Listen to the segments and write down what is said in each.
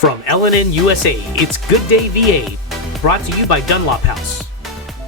From LNN USA, it's Good Day VA, brought to you by Dunlop House.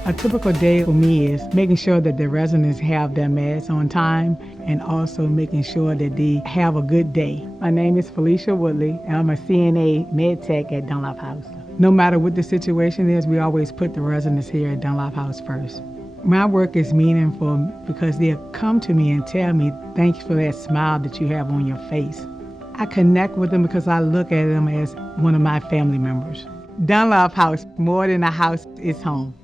A typical day for me is making sure that the residents have their meds on time and also making sure that they have a good day. My name is Felicia Woodley, and I'm a CNA med tech at Dunlop House. No matter what the situation is, we always put the residents here at Dunlop House first. My work is meaningful because they'll come to me and tell me, thanks for that smile that you have on your face. I connect with them because I look at them as one of my family members. Dunlop House, more than a house, it's home.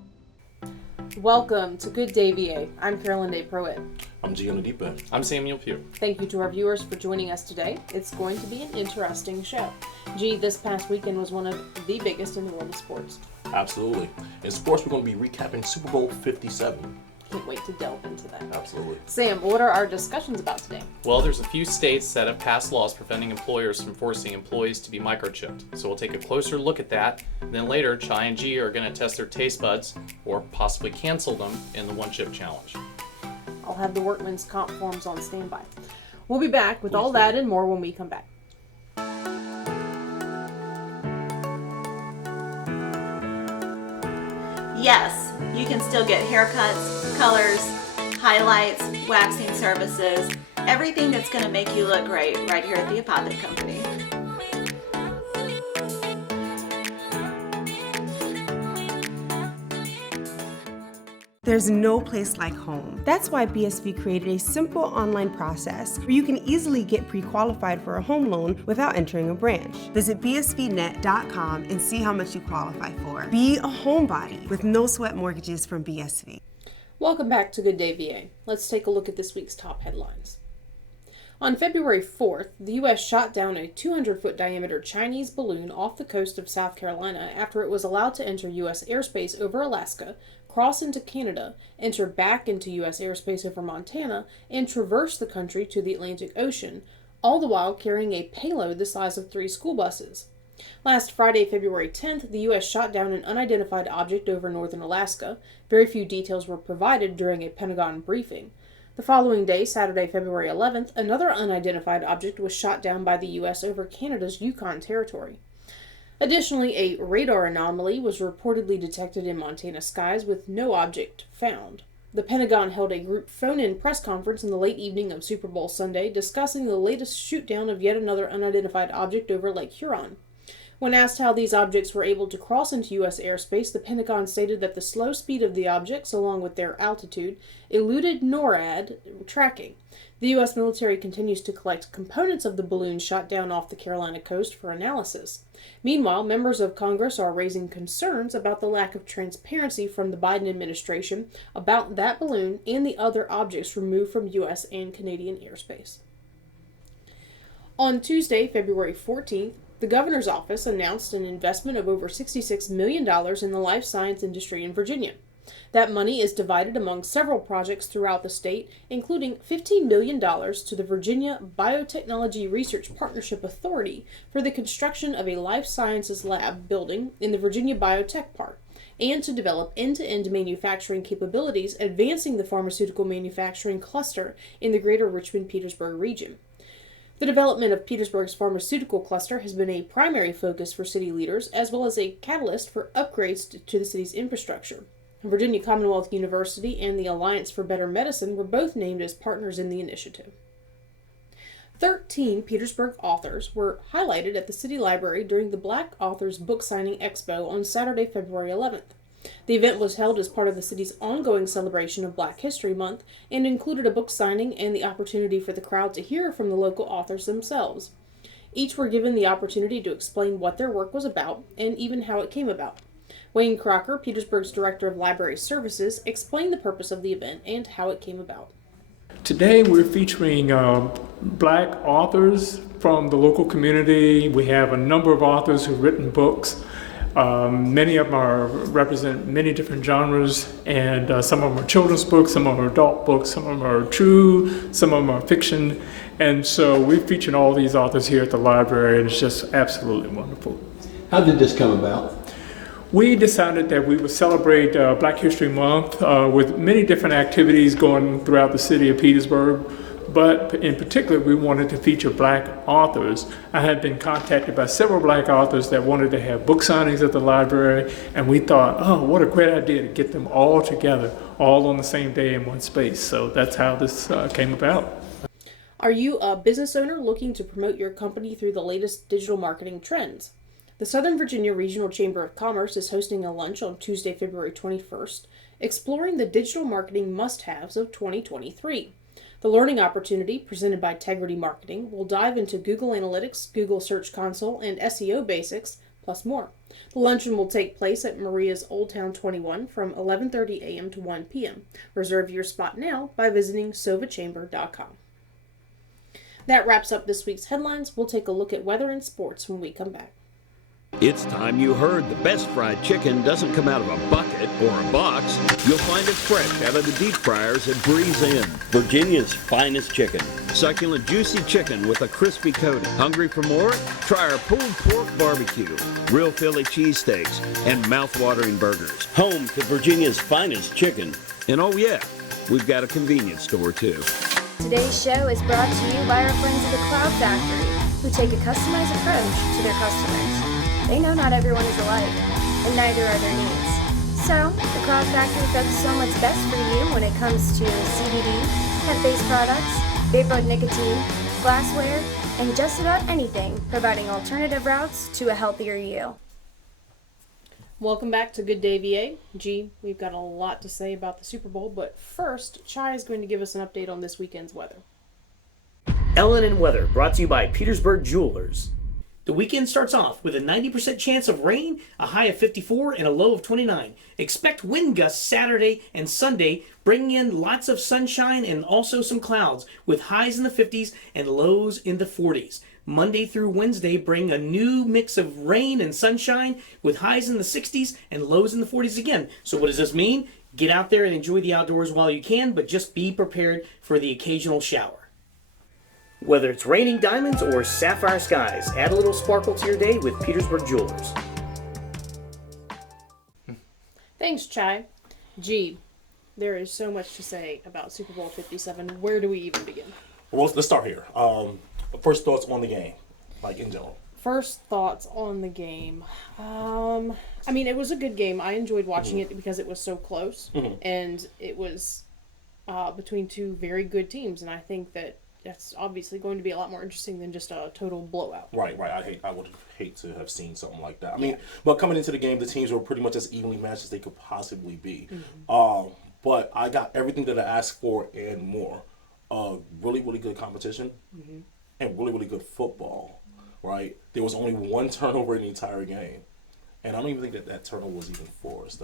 Welcome to Good Day VA. I'm Carolyn Day Pruitt. I'm Gdva. I'm Samuel Pugh. Thank you to our viewers for joining us today. It's going to be an interesting show. This past weekend was one of the biggest in the world of sports. Absolutely. In sports, we're going to be recapping Super Bowl 57. Can't wait to delve into that. Absolutely. Sam, what are our discussions about today? Well, there's a few states that have passed laws preventing employers from forcing employees to be microchipped. So we'll take a closer look at that. And then later, Chai and G are going to test their taste buds or possibly cancel them in the one chip challenge. I'll have the workman's comp forms on standby. We'll be back with all that and more when we come back. Yes, you can still get haircuts, colors, highlights, waxing services, everything that's going to make you look great right here at the Apothic Company. There's no place like home. That's why BSV created a simple online process where you can easily get pre-qualified for a home loan without entering a branch. Visit bsvnet.com and see how much you qualify for. Be a homebody with no sweat mortgages from BSV. Welcome back to Good Day VA. Let's take a look at this week's top headlines. On February 4th, the U.S. shot down a 200-foot diameter Chinese balloon off the coast of South Carolina after it was allowed to enter U.S. airspace over Alaska, cross into Canada, enter back into U.S. airspace over Montana, and traverse the country to the Atlantic Ocean, all the while carrying a payload the size of 3 school buses. Last Friday, February 10th, the U.S. shot down an unidentified object over northern Alaska. Very few details were provided during a Pentagon briefing. The following day, Saturday, February 11th, another unidentified object was shot down by the U.S. over Canada's Yukon territory. Additionally, a radar anomaly was reportedly detected in Montana skies with no object found. The Pentagon held a group phone-in press conference in the late evening of Super Bowl Sunday discussing the latest shoot-down of yet another unidentified object over Lake Huron. When asked how these objects were able to cross into U.S. airspace, the Pentagon stated that the slow speed of the objects, along with their altitude, eluded NORAD tracking. The U.S. military continues to collect components of the balloon shot down off the Carolina coast for analysis. Meanwhile, members of Congress are raising concerns about the lack of transparency from the Biden administration about that balloon and the other objects removed from U.S. and Canadian airspace. On Tuesday, February 14th, the governor's office announced an investment of over $66 million in the life science industry in Virginia. That money is divided among several projects throughout the state, including $15 million to the Virginia Biotechnology Research Partnership Authority for the construction of a life sciences lab building in the Virginia Biotech Park, and to develop end-to-end manufacturing capabilities, advancing the pharmaceutical manufacturing cluster in the greater Richmond-Petersburg region. The development of Petersburg's pharmaceutical cluster has been a primary focus for city leaders, as well as a catalyst for upgrades to the city's infrastructure. Virginia Commonwealth University and the Alliance for Better Medicine were both named as partners in the initiative. 13 Petersburg authors were highlighted at the City Library during the Black Authors Book Signing Expo on Saturday, February 11th. The event was held as part of the city's ongoing celebration of Black History Month and included a book signing and the opportunity for the crowd to hear from the local authors themselves. Each were given the opportunity to explain what their work was about and even how it came about. Wayne Crocker, Petersburg's Director of Library Services, explained the purpose of the event and how it came about. Today we're featuring Black authors from the local community. We have a number of authors who've written books. Many of them represent many different genres, and some of them are children's books, some of them are adult books, some of them are true, some of them are fiction. And so we've featured all these authors here at the library, and it's just absolutely wonderful. How did this come about? We decided that we would celebrate Black History Month with many different activities going throughout the city of Petersburg. but in particular, we wanted to feature black authors. I had been contacted by several black authors that wanted to have book signings at the library, and we thought, oh, what a great idea to get them all together, all on the same day in one space. So that's how this came about. Are you a business owner looking to promote your company through the latest digital marketing trends? The Southern Virginia Regional Chamber of Commerce is hosting a lunch on Tuesday, February 21st, exploring the digital marketing must-haves of 2023. The learning opportunity, presented by Tegrity Marketing, will dive into Google Analytics, Google Search Console, and SEO basics, plus more. The luncheon will take place at Maria's Old Town 21 from 11:30 a.m. to 1 p.m. Reserve your spot now by visiting sovachamber.com. That wraps up this week's headlines. We'll take a look at weather and sports when we come back. It's time you heard the best fried chicken doesn't come out of a bucket or a box. You'll find it fresh out of the deep fryers at Breeze Inn. Virginia's finest chicken. Succulent, juicy chicken with a crispy coating. Hungry for more? Try our pulled pork barbecue, real Philly cheesesteaks, and mouth-watering burgers. Home to Virginia's finest chicken. And oh yeah, we've got a convenience store too. Today's show is brought to you by our friends at the Cloud Factory, who take a customized approach to their customers. They know not everyone is alike, and neither are their needs. So, the Cloud Factory focuses on what's best for you when it comes to CBD, plant-based products, vape nicotine, glassware, and just about anything, providing alternative routes to a healthier you. Welcome back to Good Day VA. G, we've got a lot to say about the Super Bowl, but first, Chai is going to give us an update on this weekend's weather. Ellen and Weather, brought to you by Petersburg Jewelers. The weekend starts off with a 90% chance of rain, a high of 54, and a low of 29. Expect wind gusts Saturday and Sunday, bringing in lots of sunshine and also some clouds, with highs in the 50s and lows in the 40s. Monday through Wednesday bring a new mix of rain and sunshine, with highs in the 60s and lows in the 40s again. So what does this mean? Get out there and enjoy the outdoors while you can, but just be prepared for the occasional shower. Whether it's raining diamonds or sapphire skies, add a little sparkle to your day with Petersburg Jewelers. Thanks, Chai. G, there is so much to say about Super Bowl 57. Where do we even begin? Well, let's start here. First thoughts on the game, like in general. First thoughts on the game. I mean, it was a good game. I enjoyed watching it because it was so close, and it was between two very good teams, and I think that's obviously going to be a lot more interesting than just a total blowout. Right. I would hate to have seen something like that. I mean, but coming into the game, the teams were pretty much as evenly matched as they could possibly be. But I got everything that I asked for and more. Really, really good competition, and really, really good football. Right. There was only one turnover in the entire game, and I don't even think that turnover was even forced.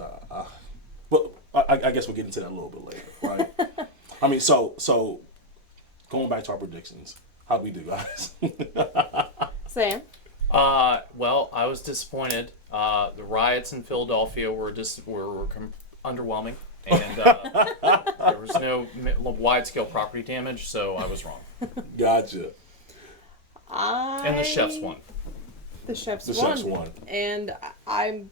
But I guess we'll get into that a little bit later. Right. I mean, so. Going back to our predictions, how'd we do, guys? Sam? Well, I was disappointed. The riots in Philadelphia were underwhelming, and there was no wide-scale property damage, so I was wrong. Gotcha. And the Chefs won. The Chefs won. And I'm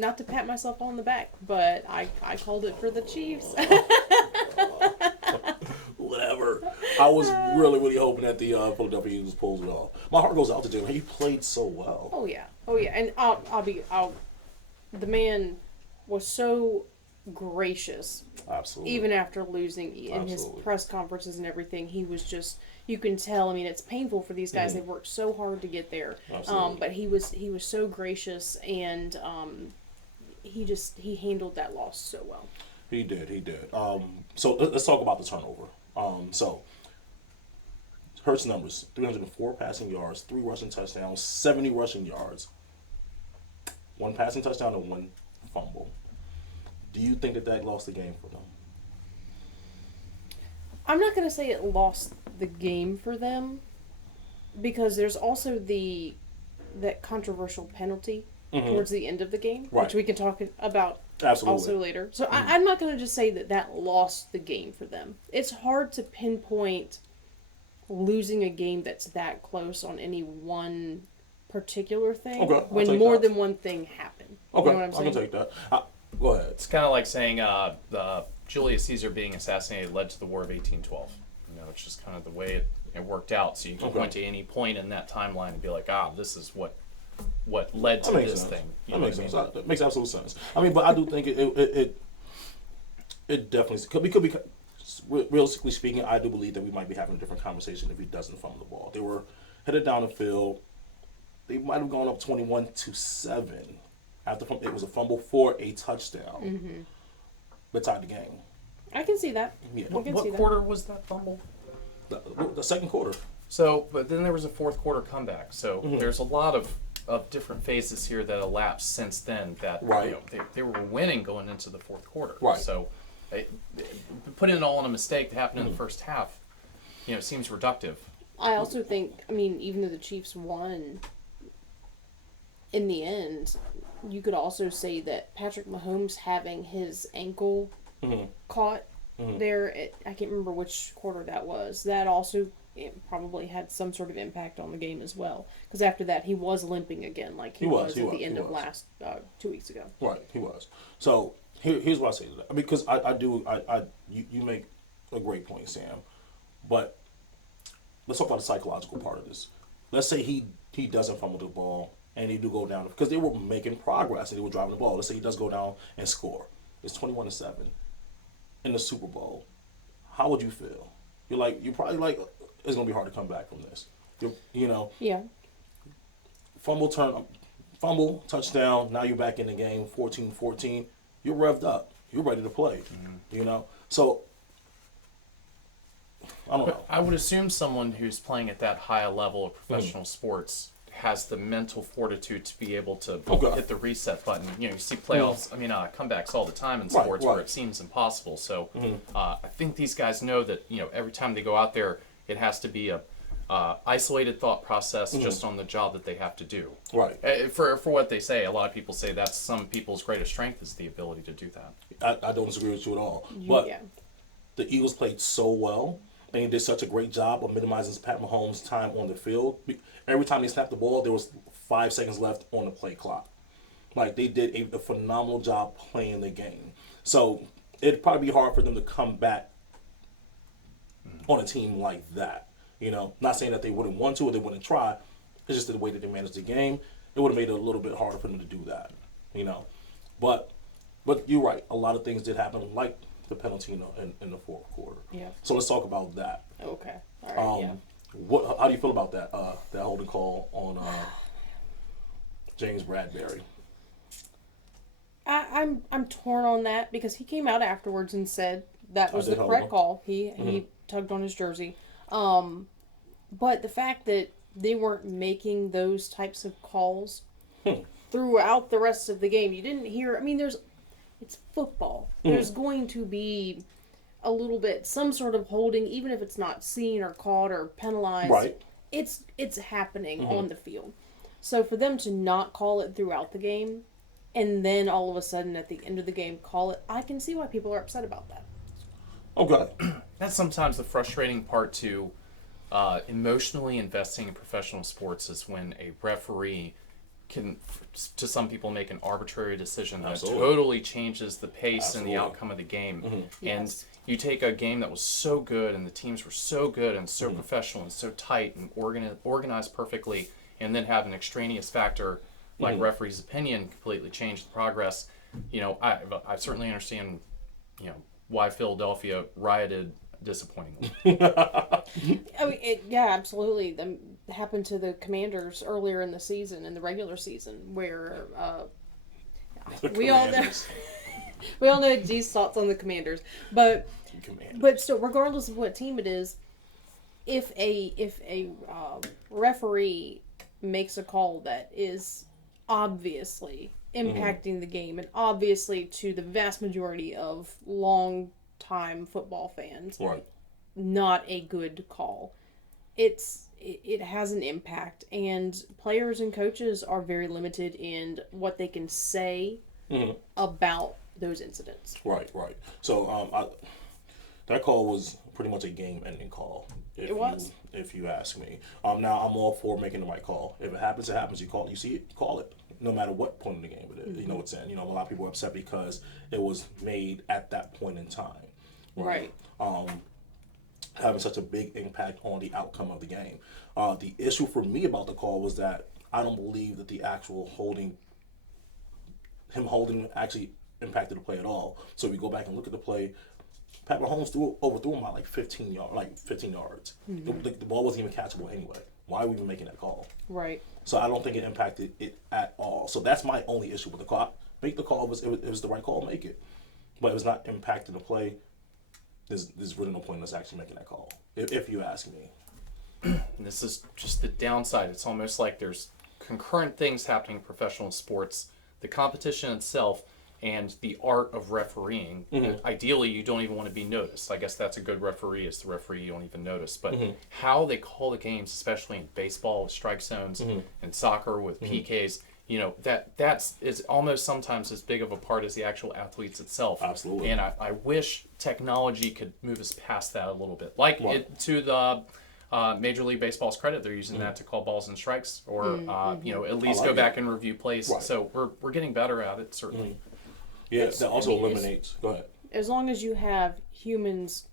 not to pat myself on the back, but I called it for the Chiefs. Whatever. I was really, really hoping that the Philadelphia Eagles pulled it off. My heart goes out to Jalen. He played so well. Oh yeah. And the man was so gracious. Absolutely. Even after losing in his press conferences and everything, he was just, you can tell. I mean, it's painful for these guys. They've worked so hard to get there. But he was so gracious, and he handled that loss so well. He did. So let's talk about the turnover. So Hurts numbers: 304 passing yards, 3 rushing touchdowns, 70 rushing yards, 1 passing touchdown, and 1 fumble. Do you think that lost the game for them? I'm not going to say it lost the game for them, because there's also that controversial penalty towards the end of the game, which we can talk about also later. So I'm not going to just say that lost the game for them. It's hard to pinpoint losing a game that's that close on any one particular thing when more than one thing happened. Okay, You know what I'm saying? I can take that. Go ahead. It's kind of like saying the Julius Caesar being assassinated led to the War of 1812. You know, it's just kind of the way it worked out. So you can point to any point in that timeline and be like, this is what led to this thing. That makes sense. That makes absolute sense. I mean, but I do think it definitely could be. Realistically speaking, I do believe that we might be having a different conversation if he doesn't fumble the ball. They were headed down the field. They might have gone up 21-7 after it was a fumble for a touchdown. That tied the game. I can see that. Yeah. What quarter was that fumble? The second quarter. So, but then there was a fourth quarter comeback. So there's a lot of different phases here that elapsed since then that you know, they were winning going into the fourth quarter. Right. So putting it all on a mistake that happened in the first half, you know, seems reductive. I also think, I mean, even though the Chiefs won, in the end, you could also say that Patrick Mahomes having his ankle caught there, I can't remember which quarter that was, that also probably had some sort of impact on the game as well. Because after that, he was limping again, like he was at the end of last 2 weeks ago. Right, he was. So here's what I say to that. Because you make a great point, Sam. But let's talk about the psychological part of this. Let's say he doesn't fumble the ball and he do go down, because they were making progress and they were driving the ball. Let's say he does go down and score. It's 21-7 in the Super Bowl. How would you feel? You're probably like, it's gonna be hard to come back from this. You know. Yeah. Fumble, touchdown. Now you're back in the game. 14-14. You're revved up. You're ready to play. You know. So I don't know. I would assume someone who's playing at that high a level of professional sports has the mental fortitude to be able to hit the reset button. You know, you see playoffs, comebacks all the time in sports where it seems impossible. So I think these guys know that, you know, every time they go out there, it has to be a isolated thought process just on the job that they have to do. Right. For what they say, a lot of people say that's some people's greatest strength is the ability to do that. I don't disagree with you at all. But the Eagles played so well. And he did such a great job of minimizing Pat Mahomes' time on the field. Every time he snapped the ball, there was 5 seconds left on the play clock. Like, they did a phenomenal job playing the game. So it'd probably be hard for them to come back on a team like that. You know, not saying that they wouldn't want to or they wouldn't try. It's just the way that they managed the game. It would have made it a little bit harder for them to do that. You know, but you're right. A lot of things did happen, like the penalty in the fourth quarter. Yeah. So let's talk about that. Okay. All right. How do you feel about that holding call on James Bradbury? I'm torn on that because he came out afterwards and said that was the correct call. He tugged on his jersey. But the fact that they weren't making those types of calls throughout the rest of the game, you didn't hear. I mean, it's football. There's going to be a little bit, some sort of holding, even if it's not seen or caught or penalized. Right. It's happening on the field. So for them to not call it throughout the game, and then all of a sudden at the end of the game call it, I can see why people are upset about that. Okay. That's sometimes the frustrating part to emotionally investing in professional sports is when a referee can, to some people, make an arbitrary decision that totally changes the pace and the outcome of the game. And you take a game that was so good and the teams were so good and so professional and so tight and organized perfectly, and then have an extraneous factor like referee's opinion completely change the progress. You know, I certainly understand, you know, why Philadelphia rioted disappointingly. I mean, absolutely. That happened to the Commanders earlier in the season, in the regular season, where we all know G's thoughts on the Commanders, but still, regardless of what team it is, if a referee makes a call that is obviously impacting the game and obviously to the vast majority of long-time football fans, not a good call. It has an impact, and players and coaches are very limited in what they can say about those incidents. Right. So that call was pretty much a game-ending call. If you ask me. Now I'm all for making the right call. If it happens, it happens. You see it, call it. no matter what point in the game it is. You know what's in. A lot of people are upset because it was made at that point in time. Right. Having such a big impact on the outcome of the game. The issue for me about the call was that I don't believe that the actual holding actually impacted the play at all. So if we go back and look at the play, Pat Mahomes overthrew him by like 15 yards. The ball wasn't even catchable anyway. Why are we even making that call? Right. So I don't think it impacted it at all. So that's my only issue with the call. Make the call, it was the right call, make it. But it was not impacting the play. There's really no point in us actually making that call, if you ask me. And this is just the downside. It's almost like there's concurrent things happening in professional sports. The competition itself and the art of refereeing. Ideally, you don't even want to be noticed. I guess that's a good referee, is the referee you don't even notice. But how they call the games, especially in baseball with strike zones and soccer with PKs, that's almost sometimes as big of a part as the actual athletes itself. Absolutely. And I wish technology could move us past that a little bit. Like to the Major League Baseball's credit, they're using that to call balls and strikes, or at least go back and review plays. Right. So we're getting better at it, certainly. Yeah, that also eliminates. Go ahead. As long as you have humans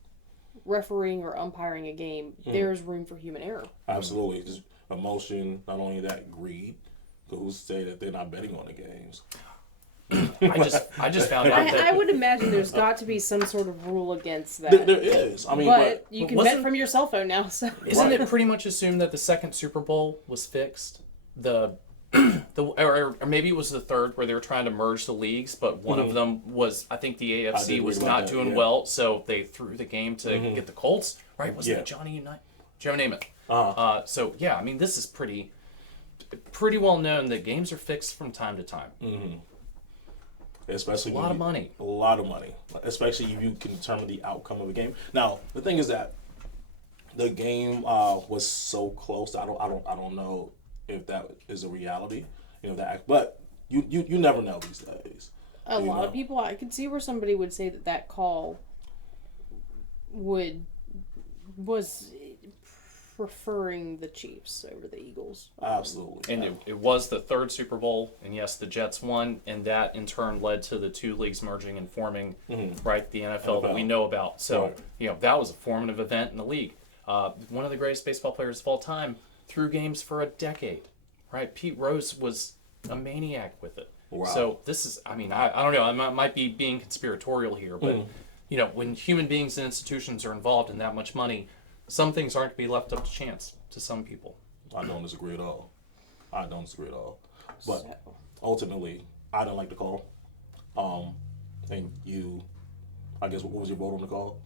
refereeing or umpiring a game, there's room for human error. Absolutely. Just emotion, not only that, greed. Who's say that they're not betting on the games? I just found out that I would imagine there's got to be some sort of rule against that. There is. I mean, but you can bet from your cell phone now. So isn't it pretty much assumed that the second Super Bowl was fixed? Or maybe it was the third, where they were trying to merge the leagues, but one of them was, I think the AFC was not doing well, so they threw the game to get the Colts. Right? Wasn't it Joe Namath? So yeah, I mean, this is pretty well known that games are fixed from time to time. Especially a lot of money. A lot of money, especially if you can determine the outcome of a game. Now, the thing is that the game was so close. I don't know if that is a reality. But you never know these days. A lot of people, I could see where somebody would say that call was preferring the Chiefs over the Eagles. Absolutely. And it was the third Super Bowl, and yes, the Jets won, and that in turn led to the two leagues merging and forming, right, the NFL that we know about. So, that was a formative event in the league. One of the greatest baseball players of all time threw games for a decade, right? Pete Rose was a maniac with it. Wow. So this is, I don't know, I might be being conspiratorial here, but, when human beings and institutions are involved in that much money, some things aren't to be left up to chance to some people. I don't disagree at all. But ultimately, I don't like the call. And you, I guess, what was your vote on the call?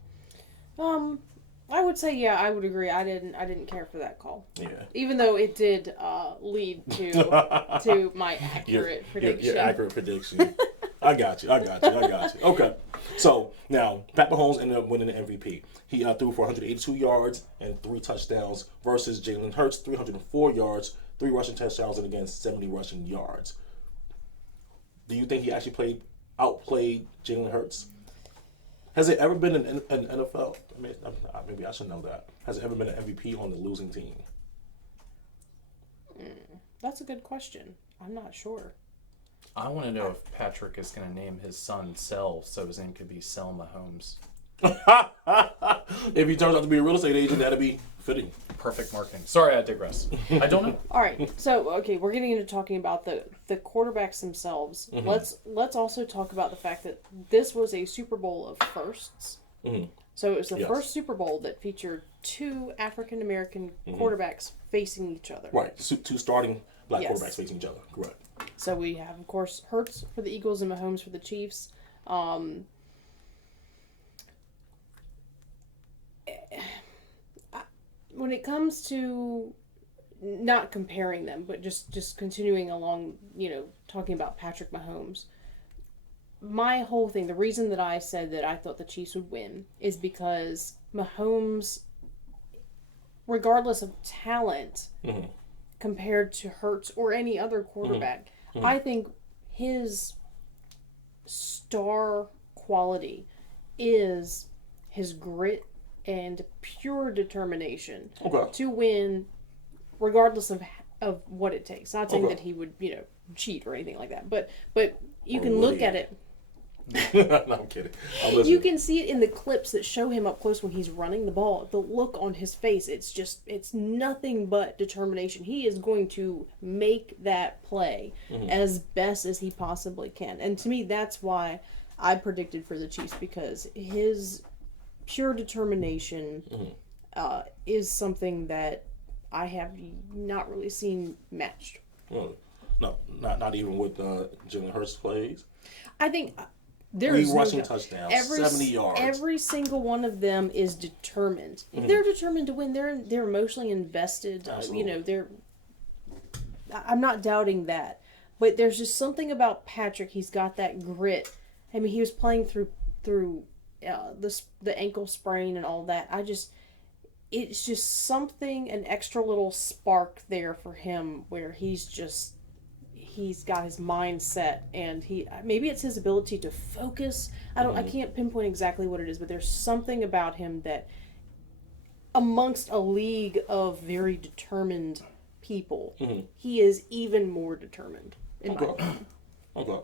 I would say, I would agree. I didn't care for that call. Yeah. Even though it did lead to my accurate prediction. Your accurate prediction. I got you. Okay. So, now, Pat Mahomes ended up winning the MVP. He threw for 182 yards and 3 touchdowns versus Jalen Hurts, 304 yards, 3 rushing touchdowns, and again, 70 rushing yards. Do you think he actually outplayed Jalen Hurts? Has it ever been an NFL? Maybe I should know that. Has it ever been an MVP on the losing team? That's a good question. I'm not sure. I want to know if Patrick is going to name his son Sel, so his name could be Sel Mahomes. If he turns out to be a real estate agent, that'd be fitting. Perfect marketing. Sorry, I digress. I don't know. All right, so we're getting into talking about the quarterbacks themselves. Let's also talk about the fact that this was a Super Bowl of firsts. So it was the first Super Bowl that featured 2 African American quarterbacks facing each other. Right, 2 starting black quarterbacks facing each other. Correct. So we have, of course, Hurts for the Eagles and Mahomes for the Chiefs. When it comes to not comparing them, but just continuing along, talking about Patrick Mahomes, my whole thing, the reason that I said that I thought the Chiefs would win is because Mahomes, regardless of talent, compared to Hurts or any other quarterback, I think his star quality is his grit and pure determination to win, regardless of of what it takes. Not saying Okay. that he would, cheat or anything like that, but you Or can would look he? at it. No, I'm kidding. I'm You listening. can see it in the clips that show him up close when he's running the ball. The look on his face, it's nothing but determination. He is going to make that play as best as he possibly can. And to me, that's why I predicted for the Chiefs, because his pure determination is something that I have not really seen matched. Really? No, not even with Jalen Hurts plays. I think there 3 is rushing no doubt. touchdowns, 70 yards. Every single one of them is determined. If they're determined to win, they're emotionally invested. Absolutely. I'm not doubting that, but there's just something about Patrick. He's got that grit. I mean, he was playing through the ankle sprain and all that. It's just something, an extra little spark there for him where he's got his mind set, and maybe it's his ability to focus. I can't pinpoint exactly what it is, but there's something about him that amongst a league of very determined people, he is even more determined in my opinion. Okay.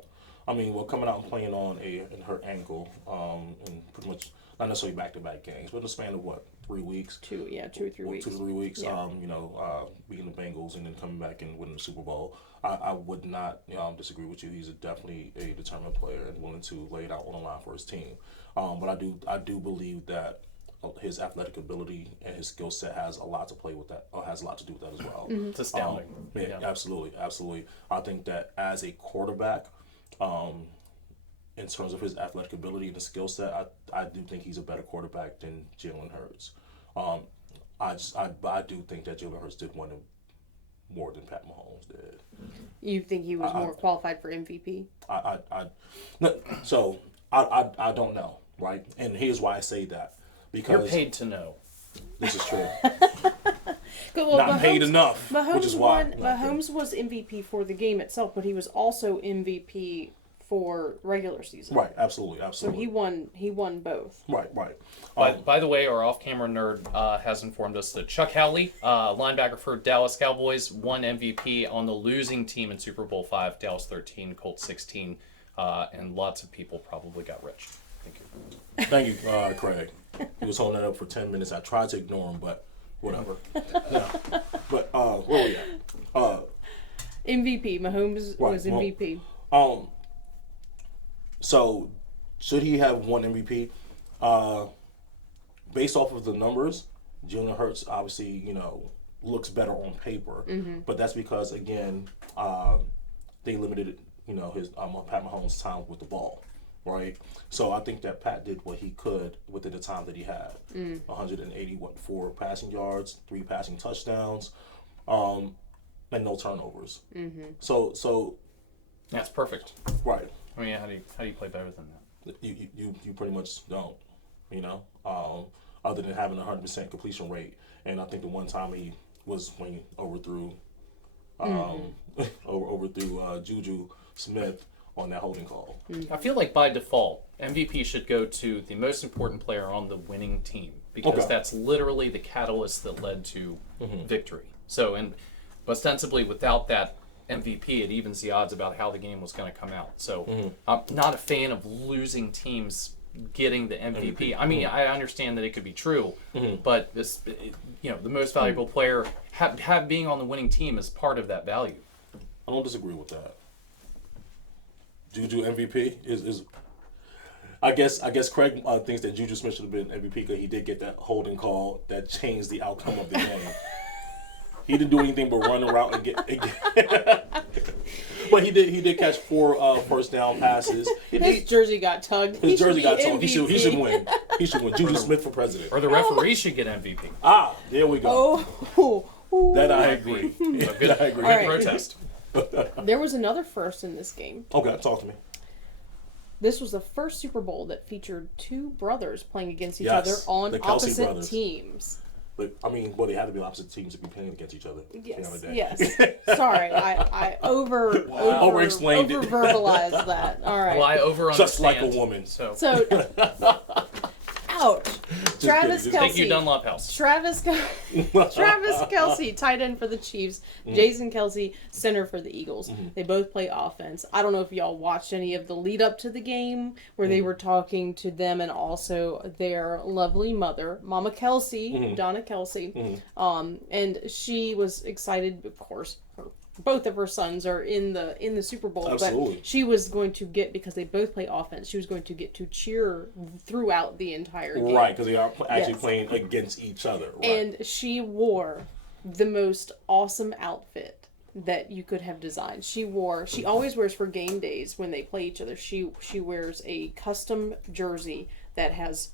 I mean, coming out and playing on an hurt ankle, and pretty much not necessarily back-to-back games, but in the span of 3 weeks? 2 or 3 weeks. 2 to 3 weeks. Yeah. Beating the Bengals and then coming back and winning the Super Bowl. I would not disagree with you. He's definitely a determined player and willing to lay it out on the line for his team. But I do believe that his athletic ability and his skill set has a lot to play with that, or has a lot to do with that as well. It's astounding. Yeah, absolutely. I think that as a quarterback, in terms of his athletic ability and the skill set, I do think he's a better quarterback than Jalen Hurts. I do think that Jalen Hurts did win more than Pat Mahomes did. You think he was more qualified for MVP? I don't know, right? And here's why I say that. Because You're paid to know. this is true. Well, Not paid enough, Mahomes which is why. Mahomes was MVP for the game itself, but he was also MVP for regular season. Right, absolutely. So he won both. Right. By the way, our off-camera nerd has informed us that Chuck Howley, linebacker for Dallas Cowboys, won MVP on the losing team in Super Bowl V, Dallas 13, Colts 16, and lots of people probably got rich. Thank you. Thank you, Craig. He was holding that up for 10 minutes. I tried to ignore him, but whatever. Yeah. But where we at? MVP. Mahomes was MVP. So should he have won MVP? Based off of the numbers, Jalen Hurts obviously, looks better on paper. But that's because, again, they limited, his Pat Mahomes' time with the ball, right? So I think that Pat did what he could within the time that he had. 4 passing yards, 3 passing touchdowns, and no turnovers. So That's perfect. right. I mean, how do you play better than that? You pretty much don't, other than having 100% completion rate. And I think the one time he was when he overthrew Juju Smith on that holding call. I feel like by default, MVP should go to the most important player on the winning team, because that's literally the catalyst that led to victory. So, and ostensibly without that MVP, it evens the odds about how the game was going to come out. So I'm not a fan of losing teams getting the MVP. I mean, I understand that it could be true, but this, the most valuable player being on the winning team is part of that value. I don't disagree with that. Juju MVP is I guess Craig thinks that Juju Smith should have been MVP because he did get that holding call that changed the outcome of the game. He didn't do anything but run around and get but he did catch 4 first down passes. His jersey got tugged. His jersey got tugged. He should win. He should win. Juju Smith for president. Or the referee should get MVP. There we go. That I agree. Good, I agree. Good protest. There was another first in this game. Okay, talk to me. This was the first Super Bowl that featured 2 brothers playing against each Yes, other on the Kelce opposite brothers. teams. But I mean, they had to be opposite teams to be playing against each other. Yes. Sorry, I Over-explained it. verbalized that. All right. Well, I over-understand. Just like a woman. So So, ouch. Travis Thank you, Kelsey. Dunlop House. Travis Kelsey, tight end for the Chiefs. Jason Kelsey, center for the Eagles. They both play offense. I don't know if y'all watched any of the lead up to the game where they were talking to them and also their lovely mother, Mama Kelsey, Donna Kelsey. And she was excited, of course. Both of her sons are in the Super Bowl, Absolutely. but she was going to get, because they both play offense, she was going to get to cheer throughout the entire game. Right, because they are actually playing against each other. Right. And she wore the most awesome outfit that you could have designed. She always wears for game days when they play each other. She wears a custom jersey that has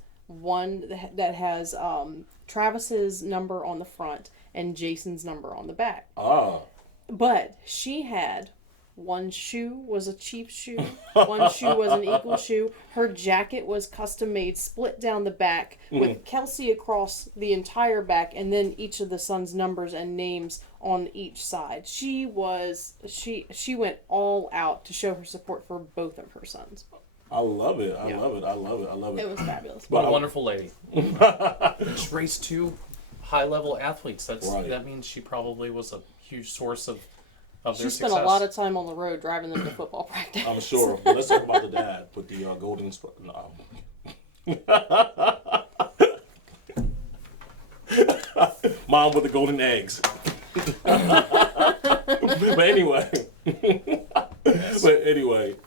Travis's number on the front and Jason's number on the back. But she had one shoe was a Chiefs shoe, one shoe was an Eagles shoe. Her jacket was custom made, split down the back with Kelsey across the entire back, and then each of the sons' numbers and names on each side. She went all out to show her support for both of her sons. I love it. I love it. It was fabulous. What a wonderful lady. She raised two high-level athletes. That means she probably was a huge source of their success. She spent a lot of time on the road driving them to football practice. I'm sure. But let's talk about the dad with the golden... Mom with the golden eggs. But anyway...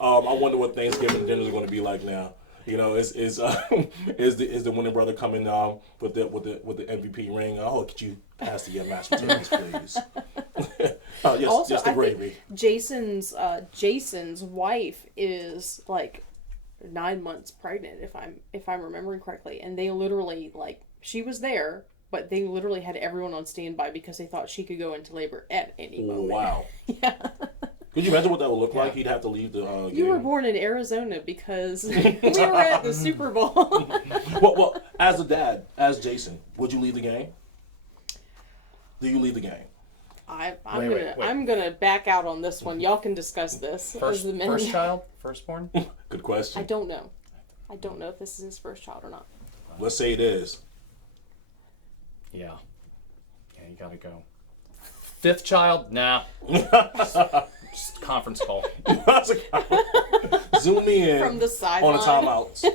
I wonder what Thanksgiving dinners are going to be like now. You know, is the winning brother coming with the MVP ring? Oh, could you pass the mashed potatoes, please? Yes, also, just the gravy. Jason's wife is like 9 months pregnant, if I'm remembering correctly, and they literally she was there, but they literally had everyone on standby because they thought she could go into labor at any moment. Wow. Yeah. Could you imagine what that would look like? He'd have to leave the You game. were born in Arizona because we were at the Super Bowl. well, as a dad, as Jason, would you leave the game? Do you leave the game? I'm gonna back out on this one. Y'all can discuss this. First child? Firstborn? Good question. I don't know if this is his first child or not. Let's say it is. Yeah, you gotta go. Fifth child? Nah. Just conference call. Zoom me in from the sideline on the timeouts.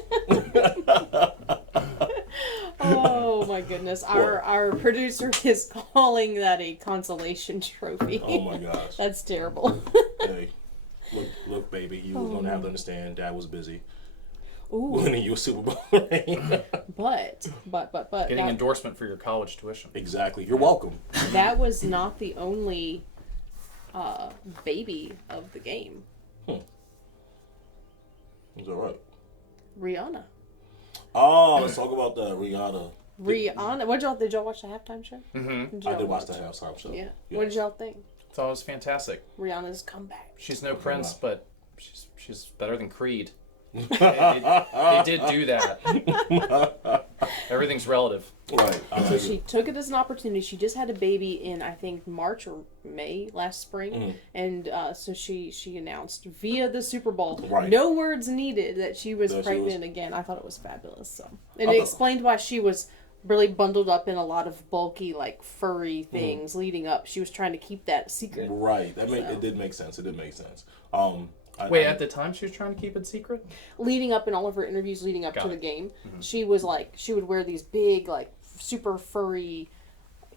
Oh my goodness! Our producer is calling that a consolation trophy. Oh my gosh, that's terrible. Hey, look, baby, you was gonna have to understand. Dad was busy. Ooh. Winning you a Super Bowl ring. But getting endorsement for your college tuition. Exactly. You're welcome. That was not the only baby of the game. Is that right? Rihanna. Oh, let's talk about that. Rihanna. Did y'all watch the halftime show? Mm-hmm. I did watch the halftime show. Yeah. What did y'all think? I thought it was fantastic. Rihanna's comeback. She's no Prince, but she's better than Creed. They did do that. Everything's relative. Right. So she took it as an opportunity. She just had a baby in, I think, March or May last spring. And so she announced via the Super Bowl, no words needed, that she was pregnant again. I thought it was fabulous. So, and it explained why she was really bundled up in a lot of bulky, furry things leading up. She was trying to keep that secret. Right. It did make sense. At the time she was trying to keep it secret? Leading up in all of her interviews leading up to the game, she was she would wear these big, super furry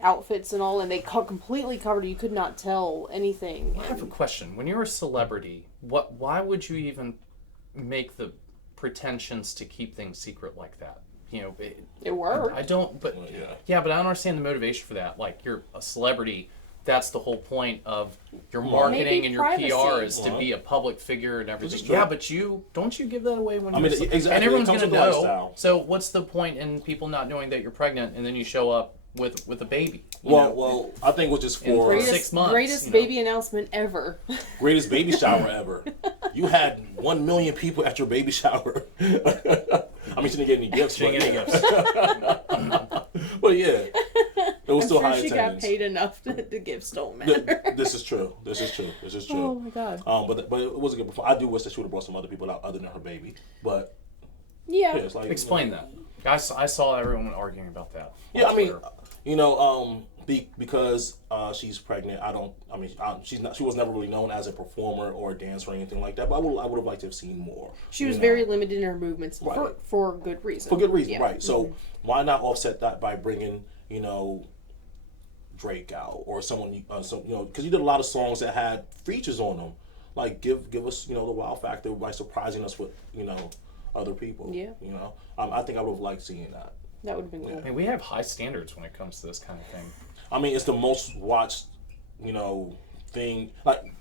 outfits and all, and they completely covered her. You could not tell anything. I have a question. When you're a celebrity, why would you even make the pretensions to keep things secret like that? It worked. I don't, but but I don't understand the motivation for that. You're a celebrity. That's the whole point of your marketing and your PR is to be a public figure and everything. Yeah, but don't you give that away when you're exactly. And everyone's going to know. Lifestyle. So what's the point in people not knowing that you're pregnant and then you show up with a baby? Well, I think it was just for 6 months. Greatest baby announcement ever. Greatest baby shower ever. You had 1 million people at your baby shower. I mean, she didn't get any gifts. But yeah, it was still high attendance. She got paid enough to gifts don't matter. This is true. Oh my god. But it was a good performance. I do wish that she would have brought some other people out other than her baby. But Yeah. it's like, Explain that. I saw everyone arguing about that. Yeah, on I mean, Twitter. because she's pregnant. She was never really known as a performer or a dancer or anything like that. But I would have liked to have seen more. She was very limited in her movements Right. for good reason. For good reason, Yeah. right? So why not offset that by bringing Drake out or someone because you did a lot of songs that had features on them. Like give us the wow factor by surprising us with other people. Yeah. I think I would have liked seeing that. That would have been cool. I mean, we have high standards when it comes to this kind of thing. I mean, it's the most watched, thing. Like,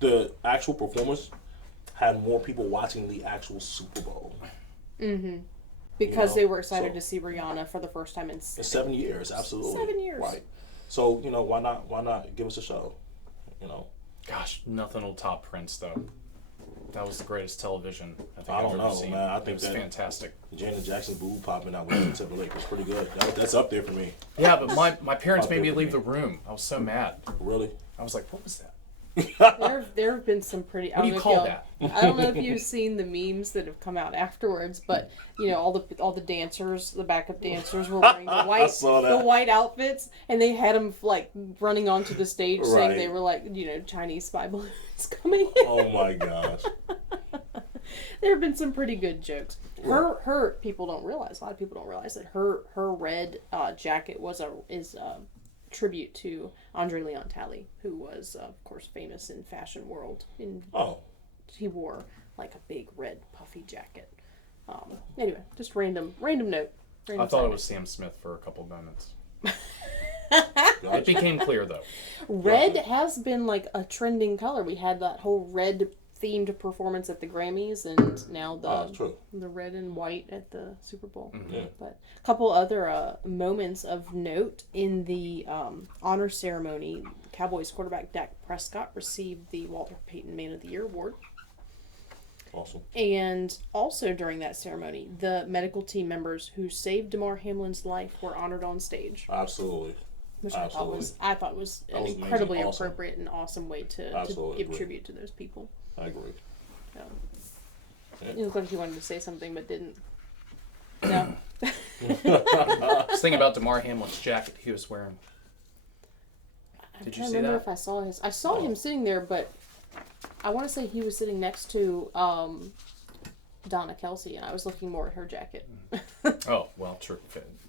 the actual performers had more people watching the actual Super Bowl. Mm-hmm. Because they were excited so- to see Rihanna for the first time in In 7 years, absolutely. 7 years. Right. So, why not give us a show? Gosh, nothing will top Prince, though. That was the greatest television I think I I've don't ever know, seen. man. I It think was that fantastic. Janet Jackson boob popping out with Justin Timberlake was pretty good. That's up there for me. Yeah, but my parents Up made there me for leave me. the room. I was so mad. Really? I was like, what was that? There have been some pretty. What do you call that? I don't know if you've seen the memes that have come out afterwards, but all the dancers, the backup dancers, were wearing the saw that. white outfits, and they had them like running onto the stage saying Right. they were like Chinese spy balloons coming in. Oh my gosh. There have been some pretty good jokes. Her people don't realize. A lot of people don't realize that her red jacket is a tribute to Andre Leon Talley, who was of course famous in fashion world. He wore like a big red puffy jacket. Anyway, just random note. I thought it was Sam Smith for a couple moments. It became clear though. Red has been like a trending color. We had that whole red themed performance at the Grammys, and now the red and white at the Super Bowl. Yeah. But a couple other moments of note in the honor ceremony. Cowboys quarterback Dak Prescott received the Walter Payton Man of the Year award. Awesome. And also during that ceremony, the medical team members who saved Damar Hamlin's life were honored on stage. Absolutely. Which Absolutely. I thought was an was amazing. incredibly Awesome. appropriate and awesome way to Absolutely give agree. tribute to those people. I agree. You look like you wanted to say something but didn't. No. I was thinking about DeMar Hamlin's jacket he was wearing. Did you I see remember that? if I saw his. I saw him sitting there, but I want to say he was sitting next to Donna Kelsey, and I was looking more at her jacket. Oh, well, true.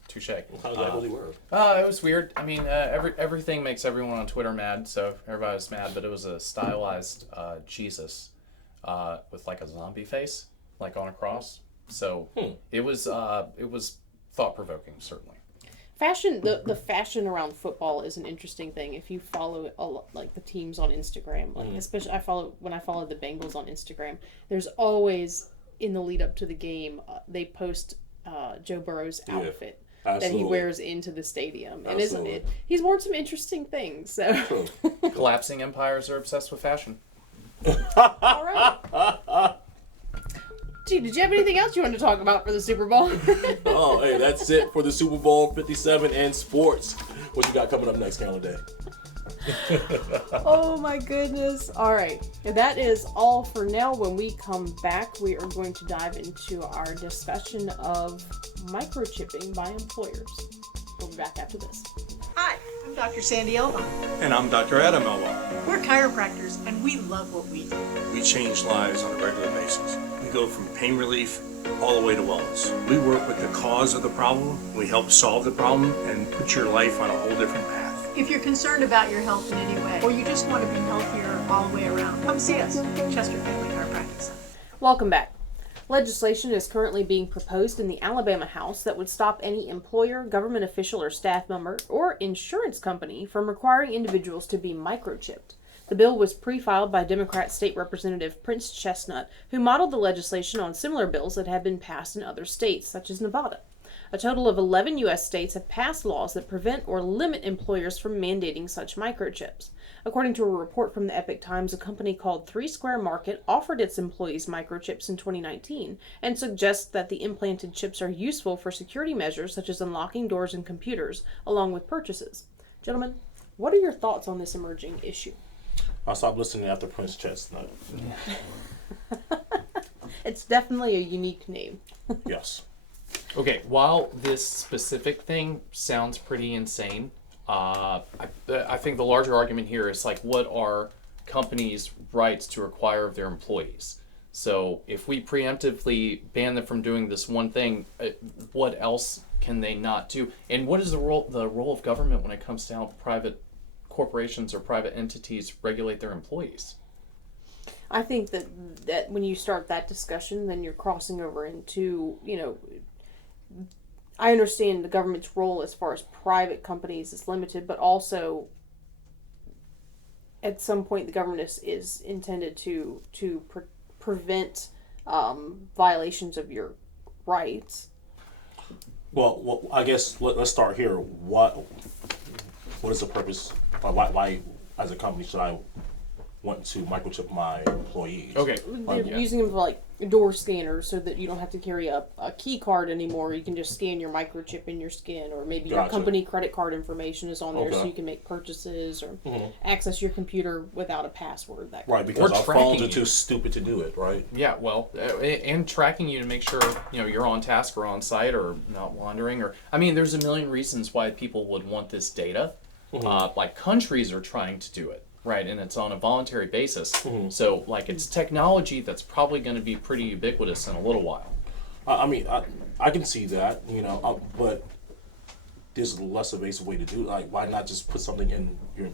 Touche. How does that really work? It was weird. I mean, everything makes everyone on Twitter mad, so everybody was mad. But it was a stylized Jesus with like a zombie face, like on a cross. So it was thought provoking, certainly. Fashion, the fashion around football is an interesting thing. If you follow like the teams on Instagram, like especially when I follow the Bengals on Instagram, there's always in the lead up to the game they post Joe Burrow's outfit that he wears into the stadium, and isn't it? He's worn some interesting things. So Collapsing empires are obsessed with fashion. all right. Gee, did you have anything else you wanted to talk about for the Super Bowl? Oh, hey, that's it for the Super Bowl 57 and sports. What you got coming up next, calendar day? Oh my goodness. All right. That is all for now. When we come back, we are going to dive into our discussion of microchipping by employers. We'll be back after this. Hi, I'm Dr. Sandy Elba. And I'm Dr. Adam Elba. We're chiropractors and we love what we do. We change lives on a regular basis. We go from pain relief all the way to wellness. We work with the cause of the problem, we help solve the problem, and put your life on a whole different path. If you're concerned about your health in any way, or you just want to be healthier all the way around, come see us, Chester Family Chiropractic Center. Welcome back. Legislation is currently being proposed in the Alabama House that would stop any employer, government official or staff member, or insurance company from requiring individuals to be microchipped. The bill was pre-filed by Democrat State Representative Prince Chestnut, who modeled the legislation on similar bills that have been passed in other states, such as Nevada. A total of 11 U.S. states have passed laws that prevent or limit employers from mandating such microchips. According to a report from the Epic Times, a company called 3 Square Market offered its employees microchips in 2019 and suggests that the implanted chips are useful for security measures such as unlocking doors and computers, along with purchases. Gentlemen, what are your thoughts on this emerging issue? I'll stop listening after Prince Chestnut. It's definitely a unique name. Yes. Okay, while this specific thing sounds pretty insane, I think the larger argument here is like, what are companies' rights to require of their employees? So if we preemptively ban them from doing this one thing, what else can they not do? And what is the role of government when it comes to how private corporations or private entities regulate their employees? I think that when you start that discussion, then you're crossing over into, I understand the government's role as far as private companies is limited, but also at some point the government is intended to prevent violations of your rights. Well, I guess let's start here. What is the purpose? Why as a company, should I want to microchip my employees? Okay. They're using them for like door scanners so that you don't have to carry a key card anymore. You can just scan your microchip in your skin, or maybe your company credit card information is on there so you can make purchases or access your computer without a password. That right, because our phones are too stupid to do it, right? Yeah, well, and tracking you to make sure you're on task or on site or not wandering, or I mean, there's a million reasons why people would want this data. Like countries are trying to do it. Right, and it's on a voluntary basis. So, like, it's technology that's probably going to be pretty ubiquitous in a little while. I mean, I can see that, but there's a less evasive way to do it. Like, why not just put something in your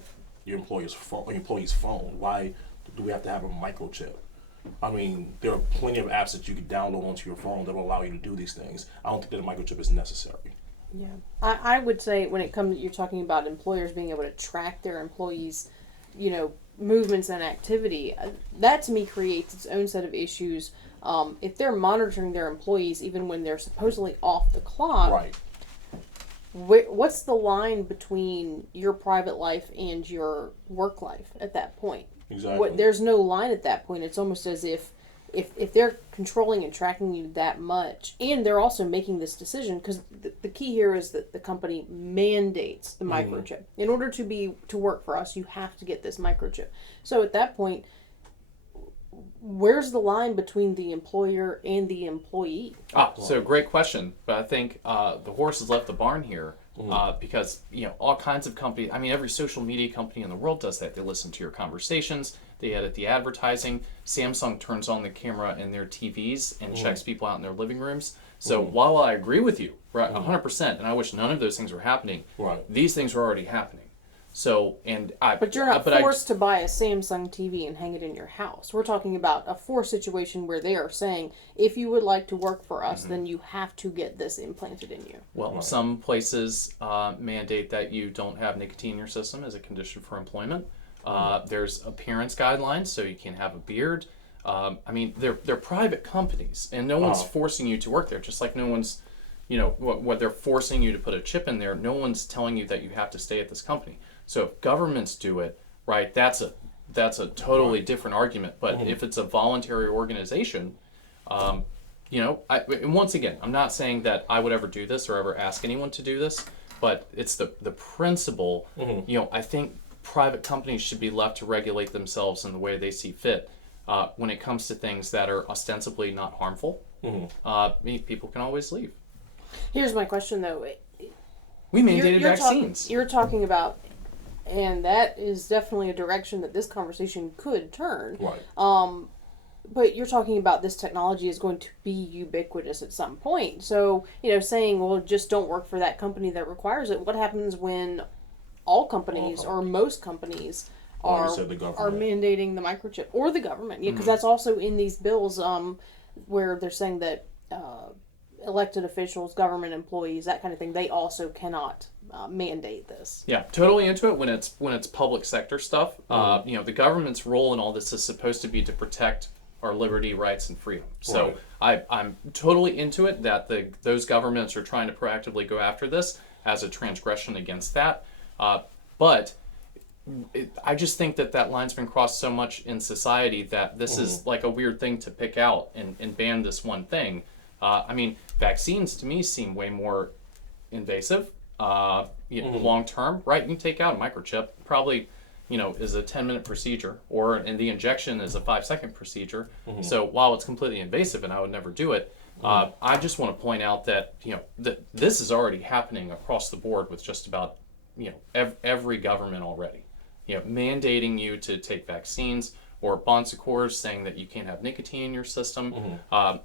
employer's phone, or your employee's phone? Why do we have to have a microchip? I mean, there are plenty of apps that you can download onto your phone that will allow you to do these things. I don't think that a microchip is necessary. Yeah, I would say when it comes, you're talking about employers being able to track their employees' movements and activity, that to me creates its own set of issues. If they're monitoring their employees even when they're supposedly off the clock, right? What's the line between your private life and your work life at that point? Exactly. There's no line at that point. It's almost as if they're controlling and tracking you that much, and they're also making this decision, because the key here is that the company mandates the microchip. In order to work for us, you have to get this microchip. So at that point, where's the line between the employer and the employee? So great question, but I think the horse has left the barn here. Because all kinds of companies, I mean, every social media company in the world does that. They listen to your conversations, they edit the advertising. Samsung turns on the camera in their TVs and checks people out in their living rooms. So while I agree with you, right, 100%, and I wish none of those things were happening, these things are already happening. So, but you're not forced to buy a Samsung TV and hang it in your house. We're talking about a forced situation where they are saying, if you would like to work for us, then you have to get this implanted in you. Well, some places mandate that you don't have nicotine in your system as a condition for employment. There's appearance guidelines, so you can't have a beard. I mean, they're private companies, and no one's forcing you to work there. Just like no one's, what they're forcing you to put a chip in there. No one's telling you that you have to stay at this company. So if governments do it, right, that's a totally different argument. But if it's a voluntary organization, and once again, I'm not saying that I would ever do this or ever ask anyone to do this, but it's the principle. I think private companies should be left to regulate themselves in the way they see fit. When it comes to things that are ostensibly not harmful, people can always leave. Here's my question, though. We mandated vaccines. You're talking about, and that is definitely a direction that this conversation could turn. Right. But you're talking about this technology is going to be ubiquitous at some point. So, saying, well, just don't work for that company that requires it. What happens when all companies or most companies are mandating the microchip, or the government? Because that's also in these bills where they're saying that elected officials, government employees, that kind of thing, they also cannot mandate this. Yeah, totally into it when it's public sector stuff. The government's role in all this is supposed to be to protect our liberty, rights, and freedom. So I'm totally into it that those governments are trying to proactively go after this as a transgression against that. But I just think that line's been crossed so much in society that this is like a weird thing to pick out and ban this one thing. I mean, vaccines to me seem way more invasive, long term, right? You can take out a microchip, probably, is a 10-minute procedure, and the injection is a 5-second procedure. So while it's completely invasive and I would never do it, I just want to point out that that this is already happening across the board with just about every government already. Mandating you to take vaccines, or bon secours saying that you can't have nicotine in your system,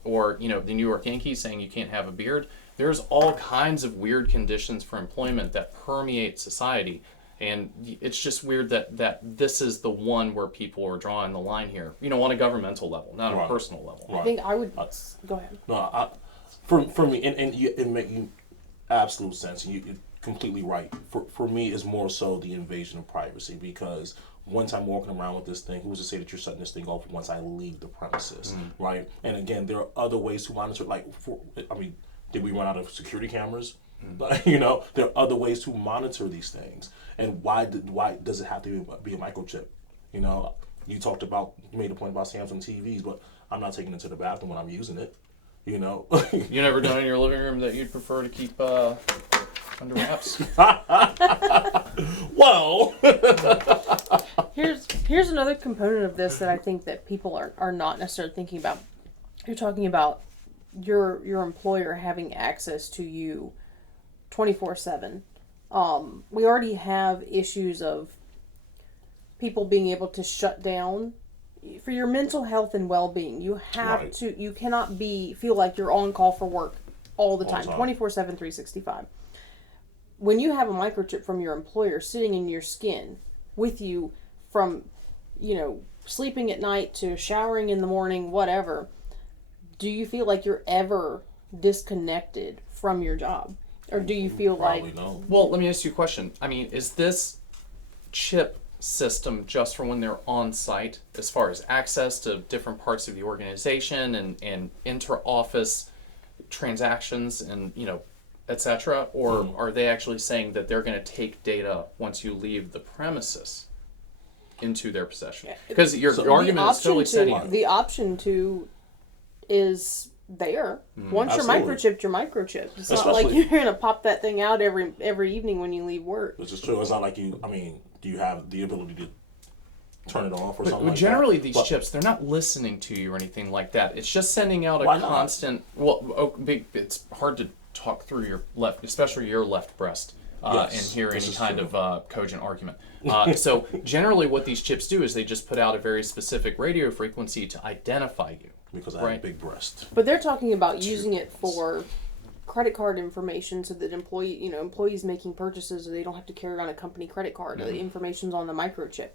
or the New York Yankees saying you can't have a beard. There's all kinds of weird conditions for employment that permeate society. And it's just weird that this is the one where people are drawing the line here, on a governmental level, not on a personal level. I think I would go ahead. No, for me, and it makes absolute sense. You're completely right. For me, it's more so the invasion of privacy, because once I'm walking around with this thing, who's to say that you're shutting this thing off once I leave the premises, right? And again, there are other ways to monitor. Did we run out of security cameras? There are other ways to monitor these things. And why does it have to be a microchip? You made a point about Samsung TVs, but I'm not taking it to the bathroom when I'm using it. You never done in your living room that you'd prefer to keep under wraps? Well, here's another component of this that I think that people are not necessarily thinking about. You're talking about your employer having access to you 24/7. We already have issues of people being able to shut down for your mental health and well-being. You have to. You cannot feel like you're on call for work all the time, 24/7, 365. When you have a microchip from your employer sitting in your skin with you from, sleeping at night to showering in the morning, whatever, do you feel like you're ever disconnected from your job? Or do you feel like... No. Well, let me ask you a question. Is this chip system just for when they're on site, as far as access to different parts of the organization and inter-office transactions and, etc.? Or are they actually saying that they're going to take data once you leave the premises into their possession? Because your argument is totally setting... The option to is there. Once you're microchipped, you're microchipped. It's not like you're going to pop that thing out every evening when you leave work. Which is true. It's not like do you have the ability to turn it off or something like generally, that? These chips, they're not listening to you or anything like that. It's just sending out a constant... Well, it's hard to talk through your left, especially your left breast, and hear any kind of cogent argument. So generally what these chips do is they just put out a very specific radio frequency to identify you. Because I have a big breast. But they're talking about using it for credit card information so that employees making purchases, they don't have to carry around a company credit card. The information's on the microchip.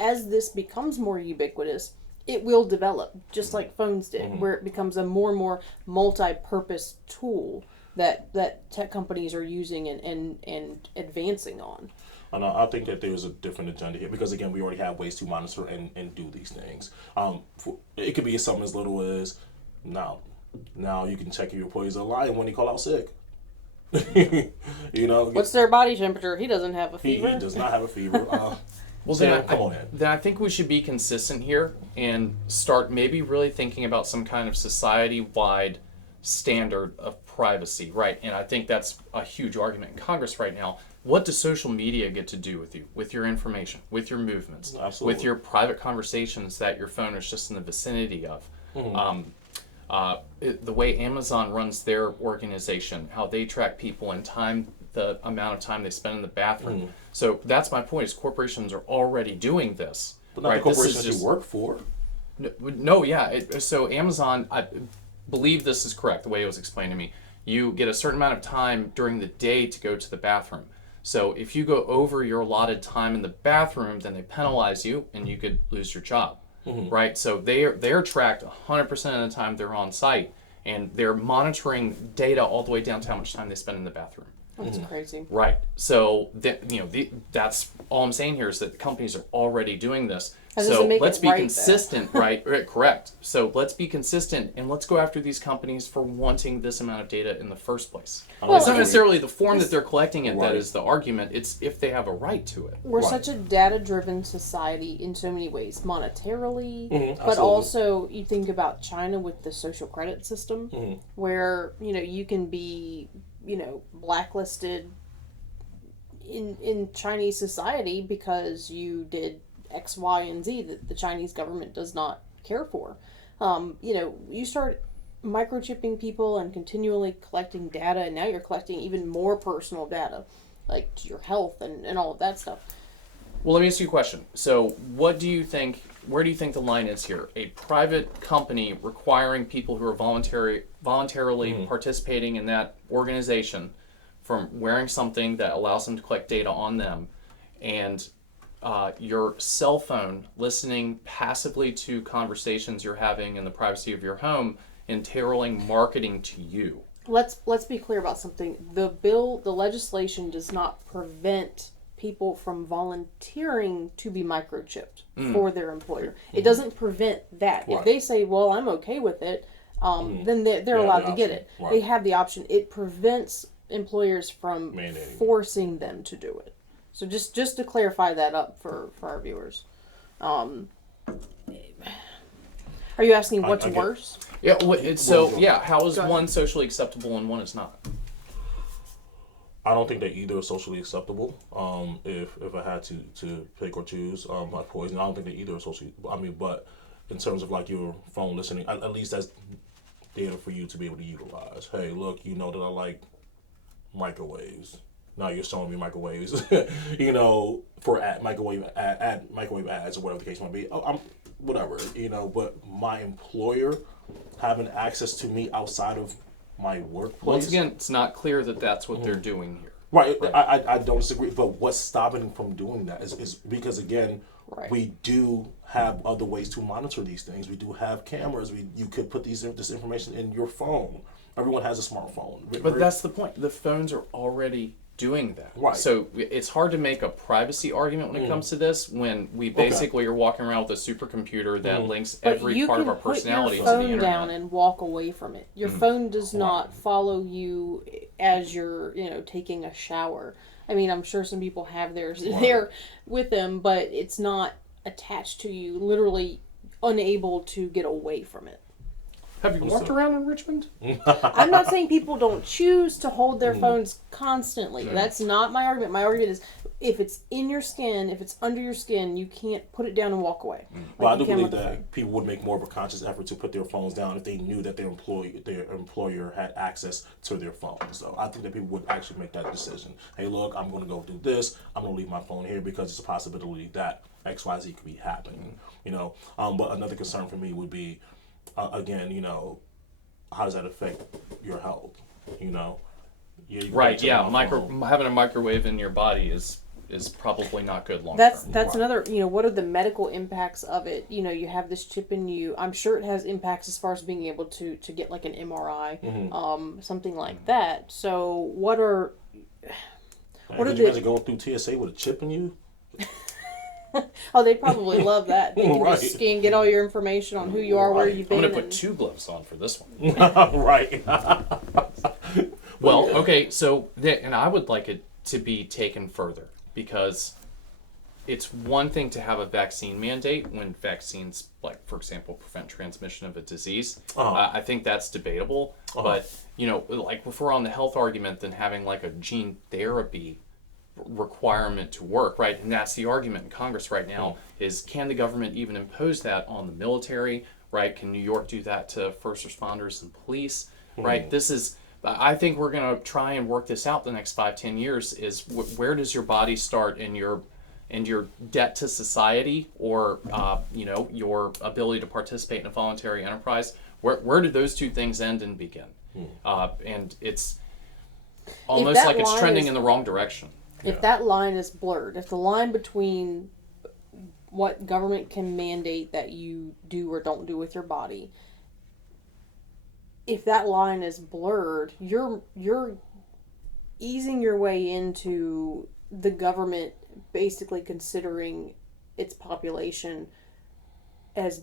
As this becomes more ubiquitous, it will develop, just like phones did, where it becomes a more and more multi-purpose tool that tech companies are using and advancing on. And I think that there's a different agenda here, because again, we already have ways to monitor and do these things. It could be something as little as now you can check if your employees are lying when they call out sick. What's their body temperature? He doesn't have a fever. He does not have a fever. Well, then I think we should be consistent here and start maybe really thinking about some kind of society-wide standard of privacy, right? And I think that's a huge argument in Congress right now. What does social media get to do with you, with your information, with your movements, Absolutely. with your private conversations that your phone is just in the vicinity of? The way Amazon runs their organization, how they track people and the amount of time they spend in the bathroom. So that's my point, is corporations are already doing this. But not the corporations you work for. No, yeah. So Amazon, I believe this is correct, the way it was explained to me. You get a certain amount of time during the day to go to the bathroom. So if you go over your allotted time in the bathroom, then they penalize you and you could lose your job, right? So they're tracked 100% of the time they're on site, and they're monitoring data all the way down to how much time they spend in the bathroom. That's crazy. Right. So that's all I'm saying here, is that companies are already doing this. So let's be consistent, right? Correct. So let's be consistent, and let's go after these companies for wanting this amount of data in the first place. It's not necessarily the form that they're collecting it that is the argument. It's if they have a right to it. We're such a data-driven society in so many ways, monetarily, but also you think about China with the social credit system, where you can be blacklisted in Chinese society because you did X, Y, and Z that the Chinese government does not care for. You start microchipping people and continually collecting data, and now you're collecting even more personal data, like your health and all of that stuff. Well, let me ask you a question. So, where do you think the line is here? A private company requiring people who are voluntarily participating in that organization from wearing something that allows them to collect data on them, and your cell phone listening passively to conversations you're having in the privacy of your home, entailing marketing to you. Let's be clear about something. The legislation does not prevent people from volunteering to be microchipped for their employer. It doesn't prevent that. Right. If they say, "Well, I'm okay with it," then they're allowed to get it. Right. They have the option. It prevents employers from Mandating. forcing them to do it. So just to clarify that up for our viewers. Are you asking what's worse? Yeah. How is one socially acceptable and one is not? I don't think that either are socially acceptable. If I had to pick or choose my poison, I don't think that either are socially. But in terms of like your phone listening, at least that's data for you to be able to utilize. Hey, look, you know that I like microwaves. Now you're showing me microwaves, for microwave ads or whatever the case might be. I'm whatever, But my employer having access to me outside of my workplace. Once again, it's not clear that that's what they're doing here. Right. I don't disagree, but what's stopping them from doing that is because, again, we do have other ways to monitor these things. We do have cameras. You could put this information in your phone. Everyone has a smartphone. But that's the point. The phones are already doing that. Right. So it's hard to make a privacy argument when it comes to this when we basically are walking around with a supercomputer that links every part of our personality to the internet. You can put your phone down and walk away from it. Your phone does not follow you as you're, taking a shower. I mean, I'm sure some people have theirs there with them, but it's not attached to you, literally unable to get away from it. Have you walked around in Richmond? I'm not saying people don't choose to hold their phones constantly. That's not my argument. My argument is if it's in your skin, if it's under your skin, you can't put it down and walk away. Well, I do believe that people would make more of a conscious effort to put their phones down if they knew that their employer had access to their phone. So I think that people would actually make that decision. Hey, look, I'm going to go do this. I'm going to leave my phone here because it's a possibility that XYZ could be happening. But another concern for me would be, again, how does that affect your health? Right. Yeah. Having a microwave in your body is probably not good long term. That's another. What are the medical impacts of it? You have this chip in you. I'm sure it has impacts as far as being able to get like an MRI, something like that. So what are you imagine going through TSA with a chip in you? Oh, they probably love that. They can just scan, get all your information on who you are, where you've been. I'm going to put 2 gloves on for this one. Right. Well, okay, so, and I would like it to be taken further, because it's one thing to have a vaccine mandate when vaccines, like, for example, prevent transmission of a disease. I think that's debatable. But, like, if we're on the health argument, then having, like, a gene therapy requirement to work, right? And that's the argument in Congress right now is, can the government even impose that on the military, right? Can New York do that to first responders and police, right? I think we're going to try and work this out the next 5-10 years is where does your body start in your debt to society or, your ability to participate in a voluntary enterprise? Where do those two things end and begin? And it's almost like it's trending in the wrong direction. If that line is blurred, if the line between what government can mandate that you do or don't do with your body, if that line is blurred, you're easing your way into the government basically considering its population as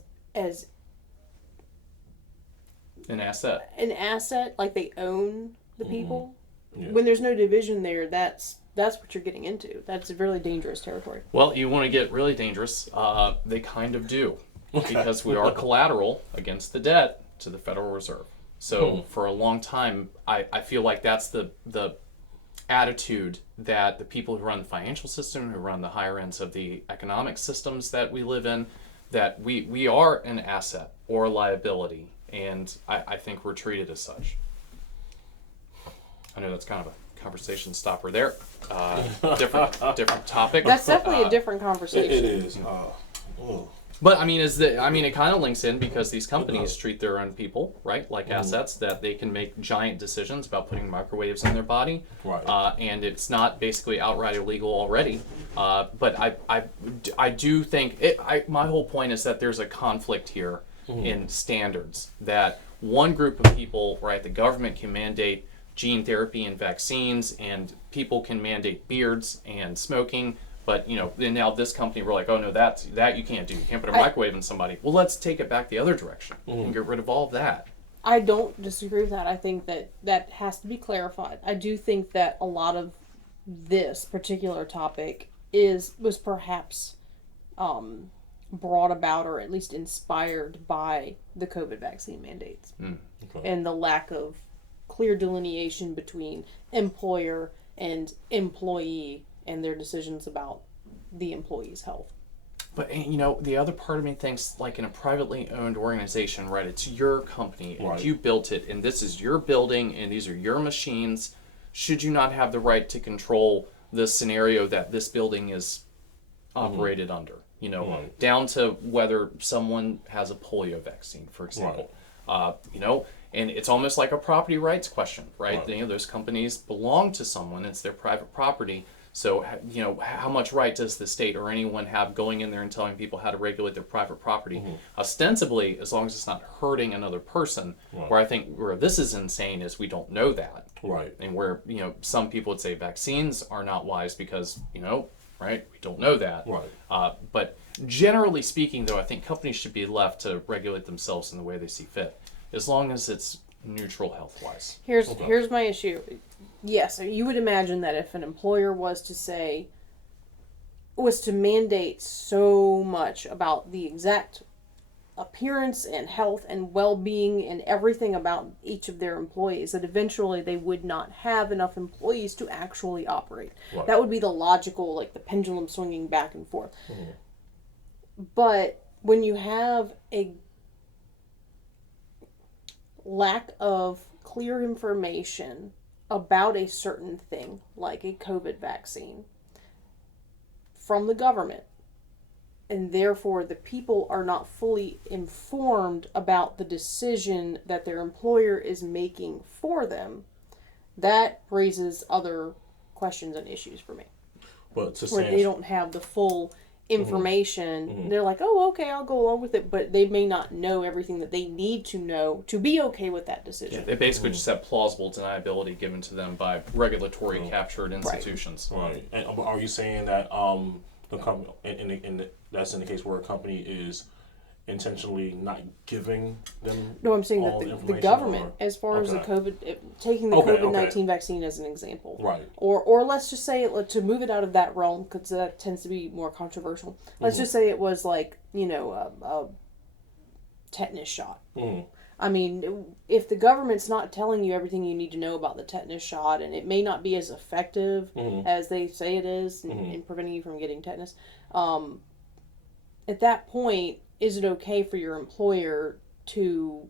an asset, like they own the people. When there's no division there, that's what you're getting into. That's really dangerous territory. Well, you want to get really dangerous. They kind of do, because we are collateral against the debt to the Federal Reserve. So for a long time, I feel like that's the attitude that the people who run the financial system, who run the higher ends of the economic systems that we live in, that we are an asset or a liability, and I think we're treated as such. I know that's kind of a conversation stopper there. Different topic. That's definitely a different conversation. It is. But I mean, it kind of links in because these companies treat their own people, right, like assets, that they can make giant decisions about putting microwaves in their body, right? And it's not basically outright illegal already. But I do think my whole point is that there's a conflict here in standards, that one group of people, right, the government can mandate gene therapy and vaccines, and people can mandate beards and smoking. But, then now this company, we're like, oh no, that you can't do. You can't put a microwave in somebody. Well, let's take it back the other direction and get rid of all of that. I don't disagree with that. I think that has to be clarified. I do think that a lot of this particular topic was perhaps brought about, or at least inspired by the COVID vaccine mandates and the lack of clear delineation between employer and employee and their decisions about the employee's health. But the other part of me thinks, like, in a privately owned organization, right, it's your company and you built it, and this is your building and these are your machines. Should you not have the right to control the scenario that this building is operated under? Down to whether someone has a polio vaccine, for example. And it's almost like a property rights question, right? Those companies belong to someone. It's their private property. So, how much right does the state or anyone have going in there and telling people how to regulate their private property? Ostensibly, as long as it's not hurting another person. Where I think where this is insane is we don't know that. Right. And where, some people would say vaccines are not wise because, right, we don't know that. Right. But generally speaking, though, I think companies should be left to regulate themselves in the way they see fit, as long as it's neutral health-wise. Here's my issue. Yes, you would imagine that if an employer was to mandate so much about the exact appearance and health and well-being and everything about each of their employees, that eventually they would not have enough employees to actually operate. Right. That would be the logical, like the pendulum swinging back and forth. But when you have a lack of clear information about a certain thing, like a COVID vaccine, from the government, and therefore the people are not fully informed about the decision that their employer is making for them, that raises other questions and issues for me. But where they don't have the full information, they're like, oh, okay, I'll go along with it, but they may not know everything that they need to know to be okay with that decision. Yeah, they basically just have plausible deniability given to them by regulatory captured institutions. Right. And are you saying that the company, that's in the case where a company is intentionally not giving them? No, I'm saying that the government, as far as the COVID, taking the COVID-19 vaccine as an example, right? Or let's just say to move it out of that realm, because that tends to be more controversial. Let's just say it was like a tetanus shot. I mean, if the government's not telling you everything you need to know about the tetanus shot, and it may not be as effective as they say it is in preventing you from getting tetanus, at that point, is it okay for your employer to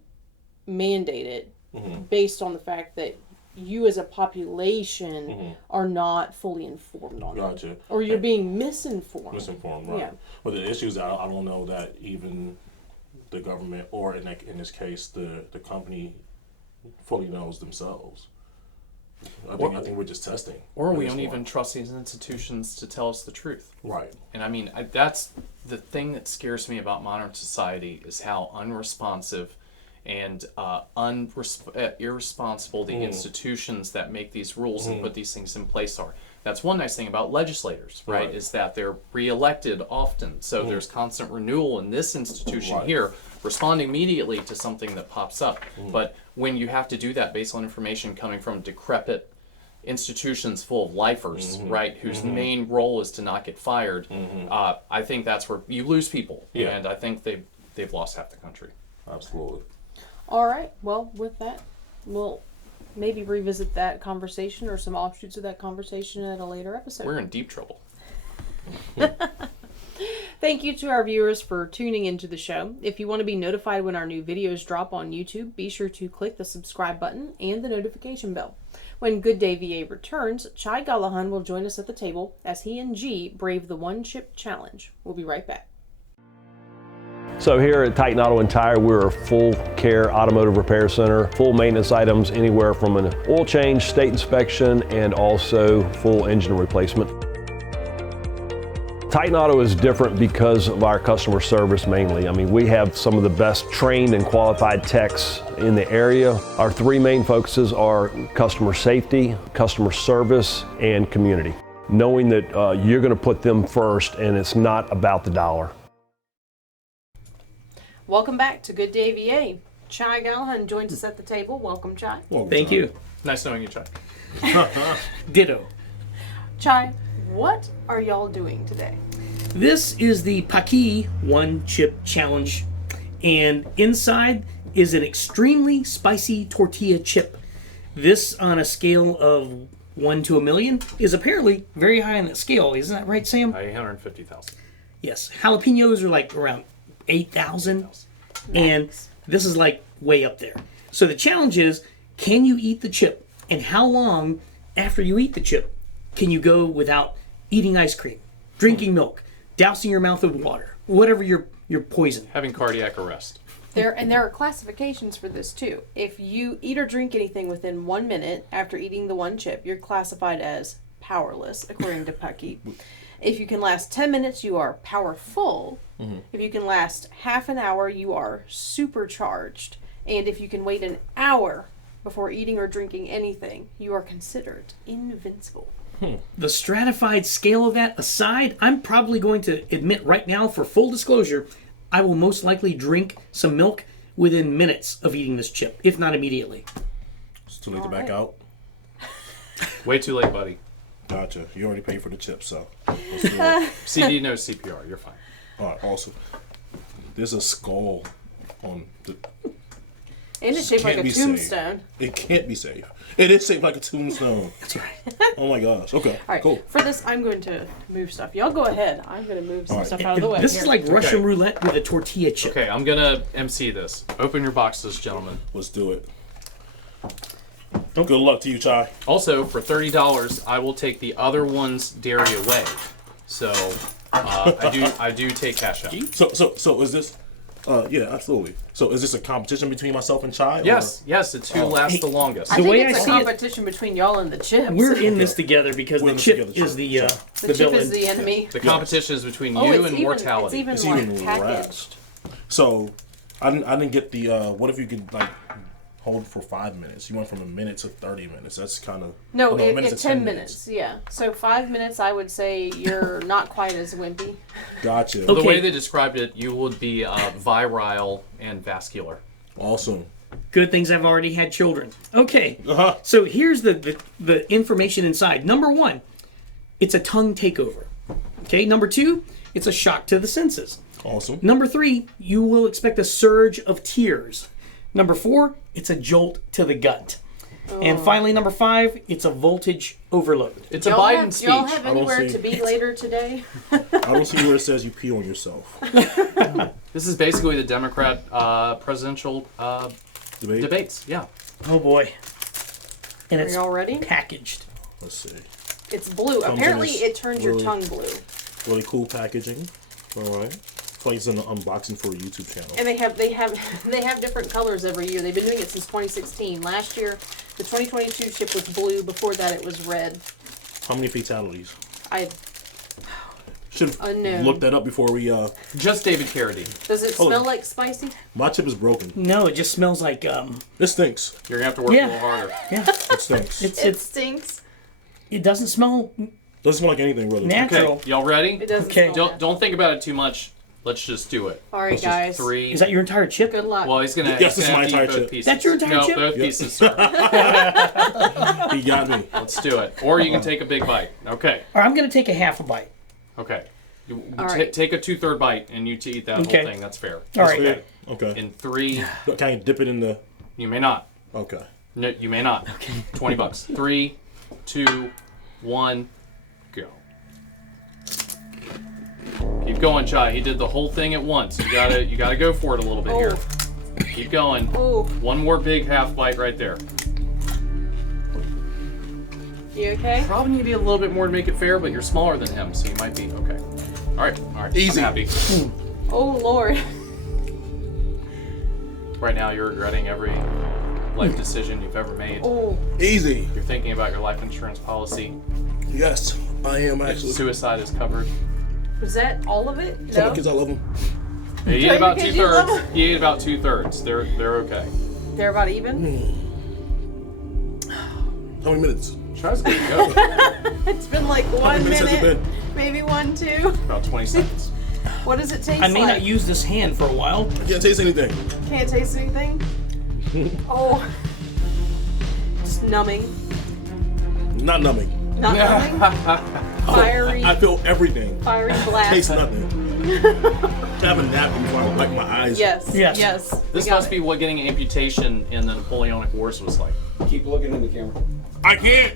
mandate it based on the fact that you as a population are not fully informed on it? Or you're being misinformed. Right. Yeah. Well, the issue is I don't know that even the government, or in this case, the company fully knows themselves. I think we're just testing. Or we don't even trust these institutions to tell us the truth. Right. And I mean, that's the thing that scares me about modern society, is how unresponsive and irresponsible the institutions that make these rules and put these things in place are. That's one nice thing about legislators, right? Is that they're reelected often. So there's constant renewal in this institution here, responding immediately to something that pops up. But when you have to do that based on information coming from decrepit institutions full of lifers, right, whose main role is to not get fired, I think that's where you lose people. Yeah. And I think they've lost half the country. Absolutely. All right. Well, with that, we'll maybe revisit that conversation or some offshoots of that conversation at a later episode. We're in deep trouble. Thank you to our viewers for tuning into the show. If you want to be notified when our new videos drop on YouTube, be sure to click the subscribe button and the notification bell. When Good Day VA returns, Chai Gallahan will join us at the table as he and G brave the One Chip Challenge. We'll be right back. So here at Titan Auto and Tire, we're a full care automotive repair center, full maintenance items anywhere from an oil change, state inspection, and also full engine replacement. Titan Auto is different because of our customer service mainly. I mean, we have some of the best trained and qualified techs in the area. Our three main focuses are customer safety, customer service, and community. Knowing that you're going to put them first and it's not about the dollar. Welcome back to Good Day VA. Chai Gallahan joins us at the table. Welcome, Chai. Thank you. Nice knowing you, Chai. Ditto. Chai, what are y'all doing today? This is the Paqui One Chip Challenge, and inside is an extremely spicy tortilla chip. This, on a scale of 1 to 1,000,000, is apparently very high on that scale. Isn't that right, Sam? 850,000. Yes. Jalapenos are like around 8,000, and this is like way up there. So the challenge is, can you eat the chip, and how long after you eat the chip can you go without eating ice cream, drinking milk, dousing your mouth with water, whatever your poison? Having cardiac arrest. There are classifications for this too. If you eat or drink anything within 1 minute after eating the one chip, you're classified as powerless, according to Paqui. If you can last 10 minutes, you are powerful. Mm-hmm. If you can last half an hour, you are supercharged. And if you can wait an hour before eating or drinking anything, you are considered invincible. The stratified scale of that aside, I'm probably going to admit right now, for full disclosure, I will most likely drink some milk within minutes of eating this chip, if not immediately. It's too late to back out. Way too late, buddy. Gotcha. You already paid for the chip, so let's do it. CD knows CPR. You're fine. All right, awesome. There's a skull on the... And it's shaped like a tombstone. It can't be safe. It is shaped like a tombstone. That's right. Oh my gosh. Okay, all right, cool. For this, I'm going to move stuff. Y'all go ahead. I'm going to move some stuff out of the way. This is like Russian roulette with a tortilla chip. Okay, I'm going to MC this. Open your boxes, gentlemen. Let's do it. Good luck to you, Chai. Also, for $30, I will take the other one's dairy away. So, I do take cash out. So is this... yeah, absolutely. So is this a competition between myself and Chai? Yes, yes, it's who lasts the longest. I think it's a competition between y'all and the chips. We're in this together because the chip is the chip villain. is the enemy. The competition is between you and mortality. It's even packaged. So, I didn't get the, what if you could, like, hold for 5 minutes? You went from a minute to 30 minutes. That's kind of... No, it's 10 minutes. Yeah. So 5 minutes, I would say you're not quite as wimpy. Gotcha. Okay. The way they described it, you would be virile and vascular. Awesome. Good things I've already had children. Okay. So here's the information inside. Number 1, it's a tongue takeover. Okay. Number 2, it's a shock to the senses. Awesome. Number 3, you will expect a surge of tears. Number 4, it's a jolt to the gut. And finally, number 5, it's a voltage overload. It's a Biden speech. Y'all have anywhere to be later today? I don't see where it says you pee on yourself. This is basically the Democrat presidential debates. Yeah. Oh boy. And it's y'all ready? Packaged. Let's see. It's blue. Apparently, it turns your tongue blue. Really cool packaging. All right. Plays an unboxing for a YouTube channel. And they have different colors every year. They've been doing it since 2016. Last year, the 2022 chip was blue. Before that, it was red. How many fatalities? I should have looked that up before we. Just David Carradine. Does it smell like spicy? My chip is broken. No, it just smells like It stinks. You're gonna have to work a little harder. Yeah. It stinks. It stinks. It doesn't smell. Doesn't smell like anything really. Natural. Okay, y'all ready? It doesn't. Okay. Don't think about it too much. Let's just do it. All right, guys. 3. Is that your entire chip? Good luck. Well, he's gonna. Yes, this is my entire chip. Pieces. That's your entire chip? No, both pieces, sir. He got me. Let's do it. Or you can take a big bite. Okay. All right, I'm going to take a half a bite. Okay. All right. Take a 2/3 bite, and you to eat that whole thing. That's fair. All right. Fair. Okay. In 3. Can I dip it in the... You may not. Okay. No, you may not. Okay. $20. 3, 2, 1, go. Keep going, Chai. He did the whole thing at once. You gotta go for it a little bit here. Keep going. One more big half bite right there. You okay? Probably need to be a little bit more to make it fair, but you're smaller than him, so you might be okay. All right. Easy. I'm happy. Oh Lord. Right now, you're regretting every life decision you've ever made. Oh. Easy. You're thinking about your life insurance policy. Yes, I am actually. Suicide is covered. Was that all of it? Tell my kids I love them. He ate about 2/3. He ate about 2/3. They're okay. They're about even. How many minutes? Chai's good to go. It's been like How 1 many minutes has it minute, been? maybe 1, 2. About 20 seconds. What does it taste I may like? not use this hand for a while. I can't taste anything. Can't taste anything. Oh, just numbing. Not numbing. Not numbing. Fiery. I feel everything. Fiery blast. Taste nothing. I have a nap before I wipe my eyes. Yes. This must be what getting amputation in the Napoleonic Wars was like. Keep looking in the camera. I can't.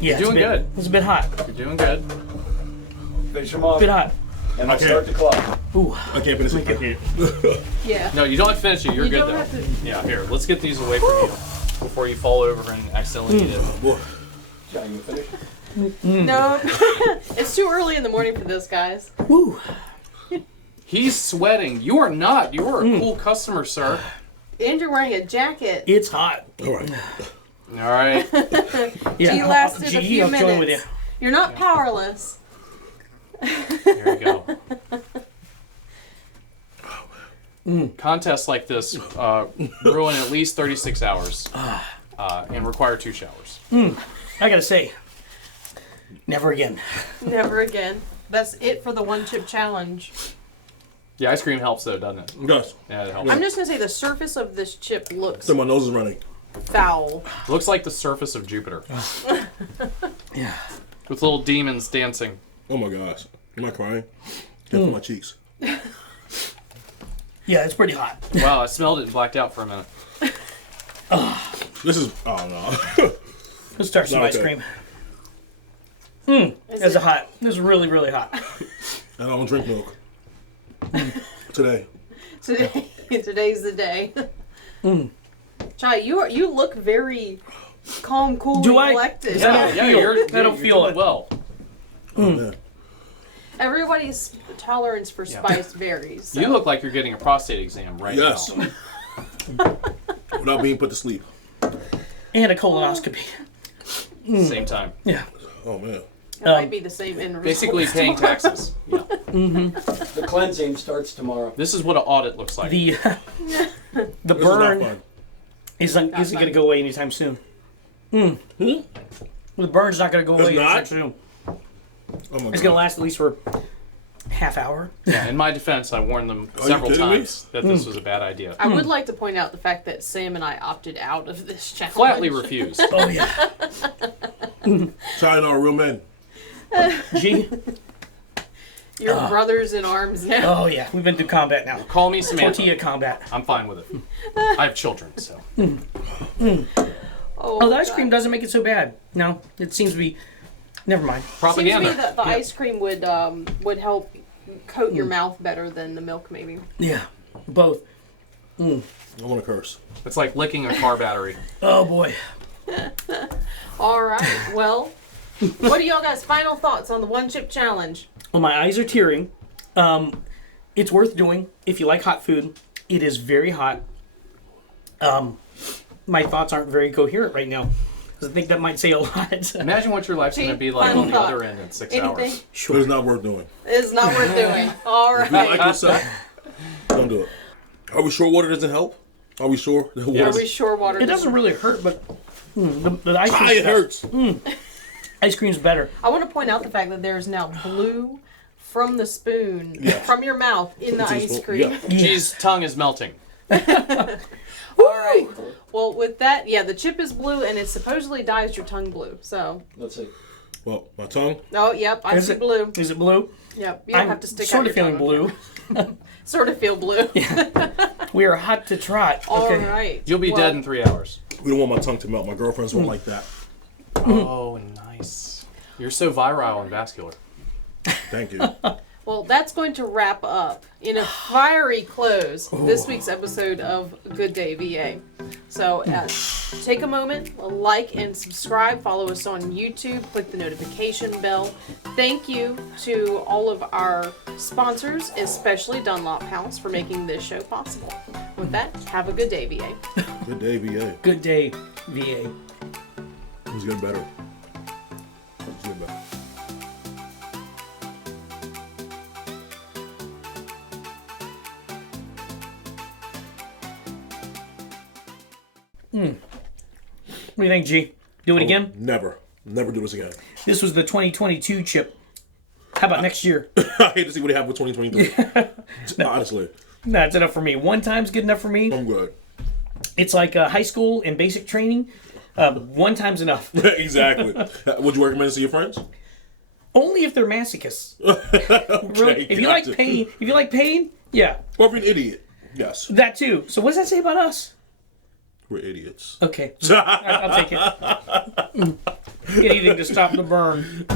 You're doing good. It's a bit hot. You're doing good. Finish them off. Bit hot. And I'll start the clock. Ooh. I can't finish it. I can't. Yeah. No, you don't have to finish it. You're You good don't though. have to- Yeah, here. Let's get these away from you before you fall over and accidentally eat it. Boy. John, you finish? No, it's too early in the morning for this, guys. Woo. He's sweating. You are not. You are a cool customer, sir. And you're wearing a jacket. It's hot. All right. All right. G lasted a few I'll join with you. minutes. You're not powerless. There you go. Contests like this ruin at least 36 hours and require 2 showers. I gotta say, never again. Never again. That's it for the one chip challenge. The ice cream helps though, doesn't it? It does. Yeah, it helps. I'm just gonna say the surface of this chip looks So my nose is running. foul. Looks like the surface of Jupiter. Yeah. With little demons dancing. Oh my gosh. Am I crying? Can't feel my cheeks. Yeah, it's pretty hot. Wow, I smelled it and blacked out for a minute. This is. Oh no. Let's start some Not ice okay. cream. It's hot. This is really, really hot. I don't drink milk. Today. Today's the day. Chai, you look very calm, cool, Do and I? collected. Yeah, you're don't feel doing it. well. Oh man. Everybody's tolerance for spice varies. So. You look like you're getting a prostate exam right Yes. now. Without being put to sleep. And a colonoscopy. Same time. Yeah. Oh man. It might be the same end result. Basically paying taxes. Yeah. The cleansing starts tomorrow. This is what an audit looks like. The This is not burn fun. isn't going to go away anytime soon. The burn's not going to go away anytime not? soon. Oh my It's God. going to last at least for half hour. Yeah, in my defense, I warned them you several kidding me? times that this was a bad idea. I would like to point out the fact that Sam and I opted out of this challenge. Flatly refused. Oh, yeah. China are real men. G? Your brothers in arms now. Oh, yeah. We've been through combat now. Call me Samantha. Tortilla combat. I'm fine with it. I have children, so. Oh, the ice cream doesn't make it so bad. No, it seems to be... Never mind. Propaganda. Seems to me that the ice cream would help coat your mouth better than the milk, maybe. Yeah, both. I want to curse. It's like licking a car battery. Oh, boy. All right. Well, what are y'all guys' final thoughts on the one chip challenge? Well, my eyes are tearing. It's worth doing if you like hot food. It is very hot. My thoughts aren't very coherent right now. I think that might say a lot. Imagine what your life's going to be like Final on the thought. other end in 6 Anything? hours. Sure. It's not worth doing. It's not worth doing. All If you like right. yourself, don't do it. Are we sure water doesn't help? Are we sure? That water Are we sure water? It doesn't really hurt, but the ice cream. it hurts. Ice cream's better. I want to point out the fact that there is now blue from the spoon, Yeah. from your mouth, in the It's in ice spoon. cream. Yeah. G's tongue is melting. All right. Well, with that, yeah, the chip is blue, and it supposedly dyes your tongue blue. So, Let's see. Well, my tongue. oh, yep, I Is see it blue. Is it blue? Yep, you don't I'm have to stick sort out of your feeling tongue. blue. Sort of feel blue. We are hot to trot. All Okay. right. You'll be Well, dead in 3 hours. We don't want my tongue to melt. My girlfriends won't like that. Oh, nice. You're so virile and vascular. Thank you. Well, that's going to wrap up in a fiery close this week's episode of Good Day VA. So take a moment, like and subscribe. Follow us on YouTube. Click the notification bell. Thank you to all of our sponsors, especially Dunlop House, for making this show possible. With that, have a good day, VA. Good day, VA. Good day, VA. Who's getting better? Who's getting better? What do you think, G? Do it again? Never. Never do this again. This was the 2022 chip. How about next year? I hate to see what happened with 2023. Honestly. That's enough for me. One time's good enough for me. I'm good. It's like high school and basic training. One time's enough. Exactly. Would you recommend it to your friends? Only if they're masochists. Okay, Really? If you like pain, yeah. Or if you're an idiot. Yes. That too. So what does that say about us? We're idiots. Okay. I'll take it. Anything to stop the burn.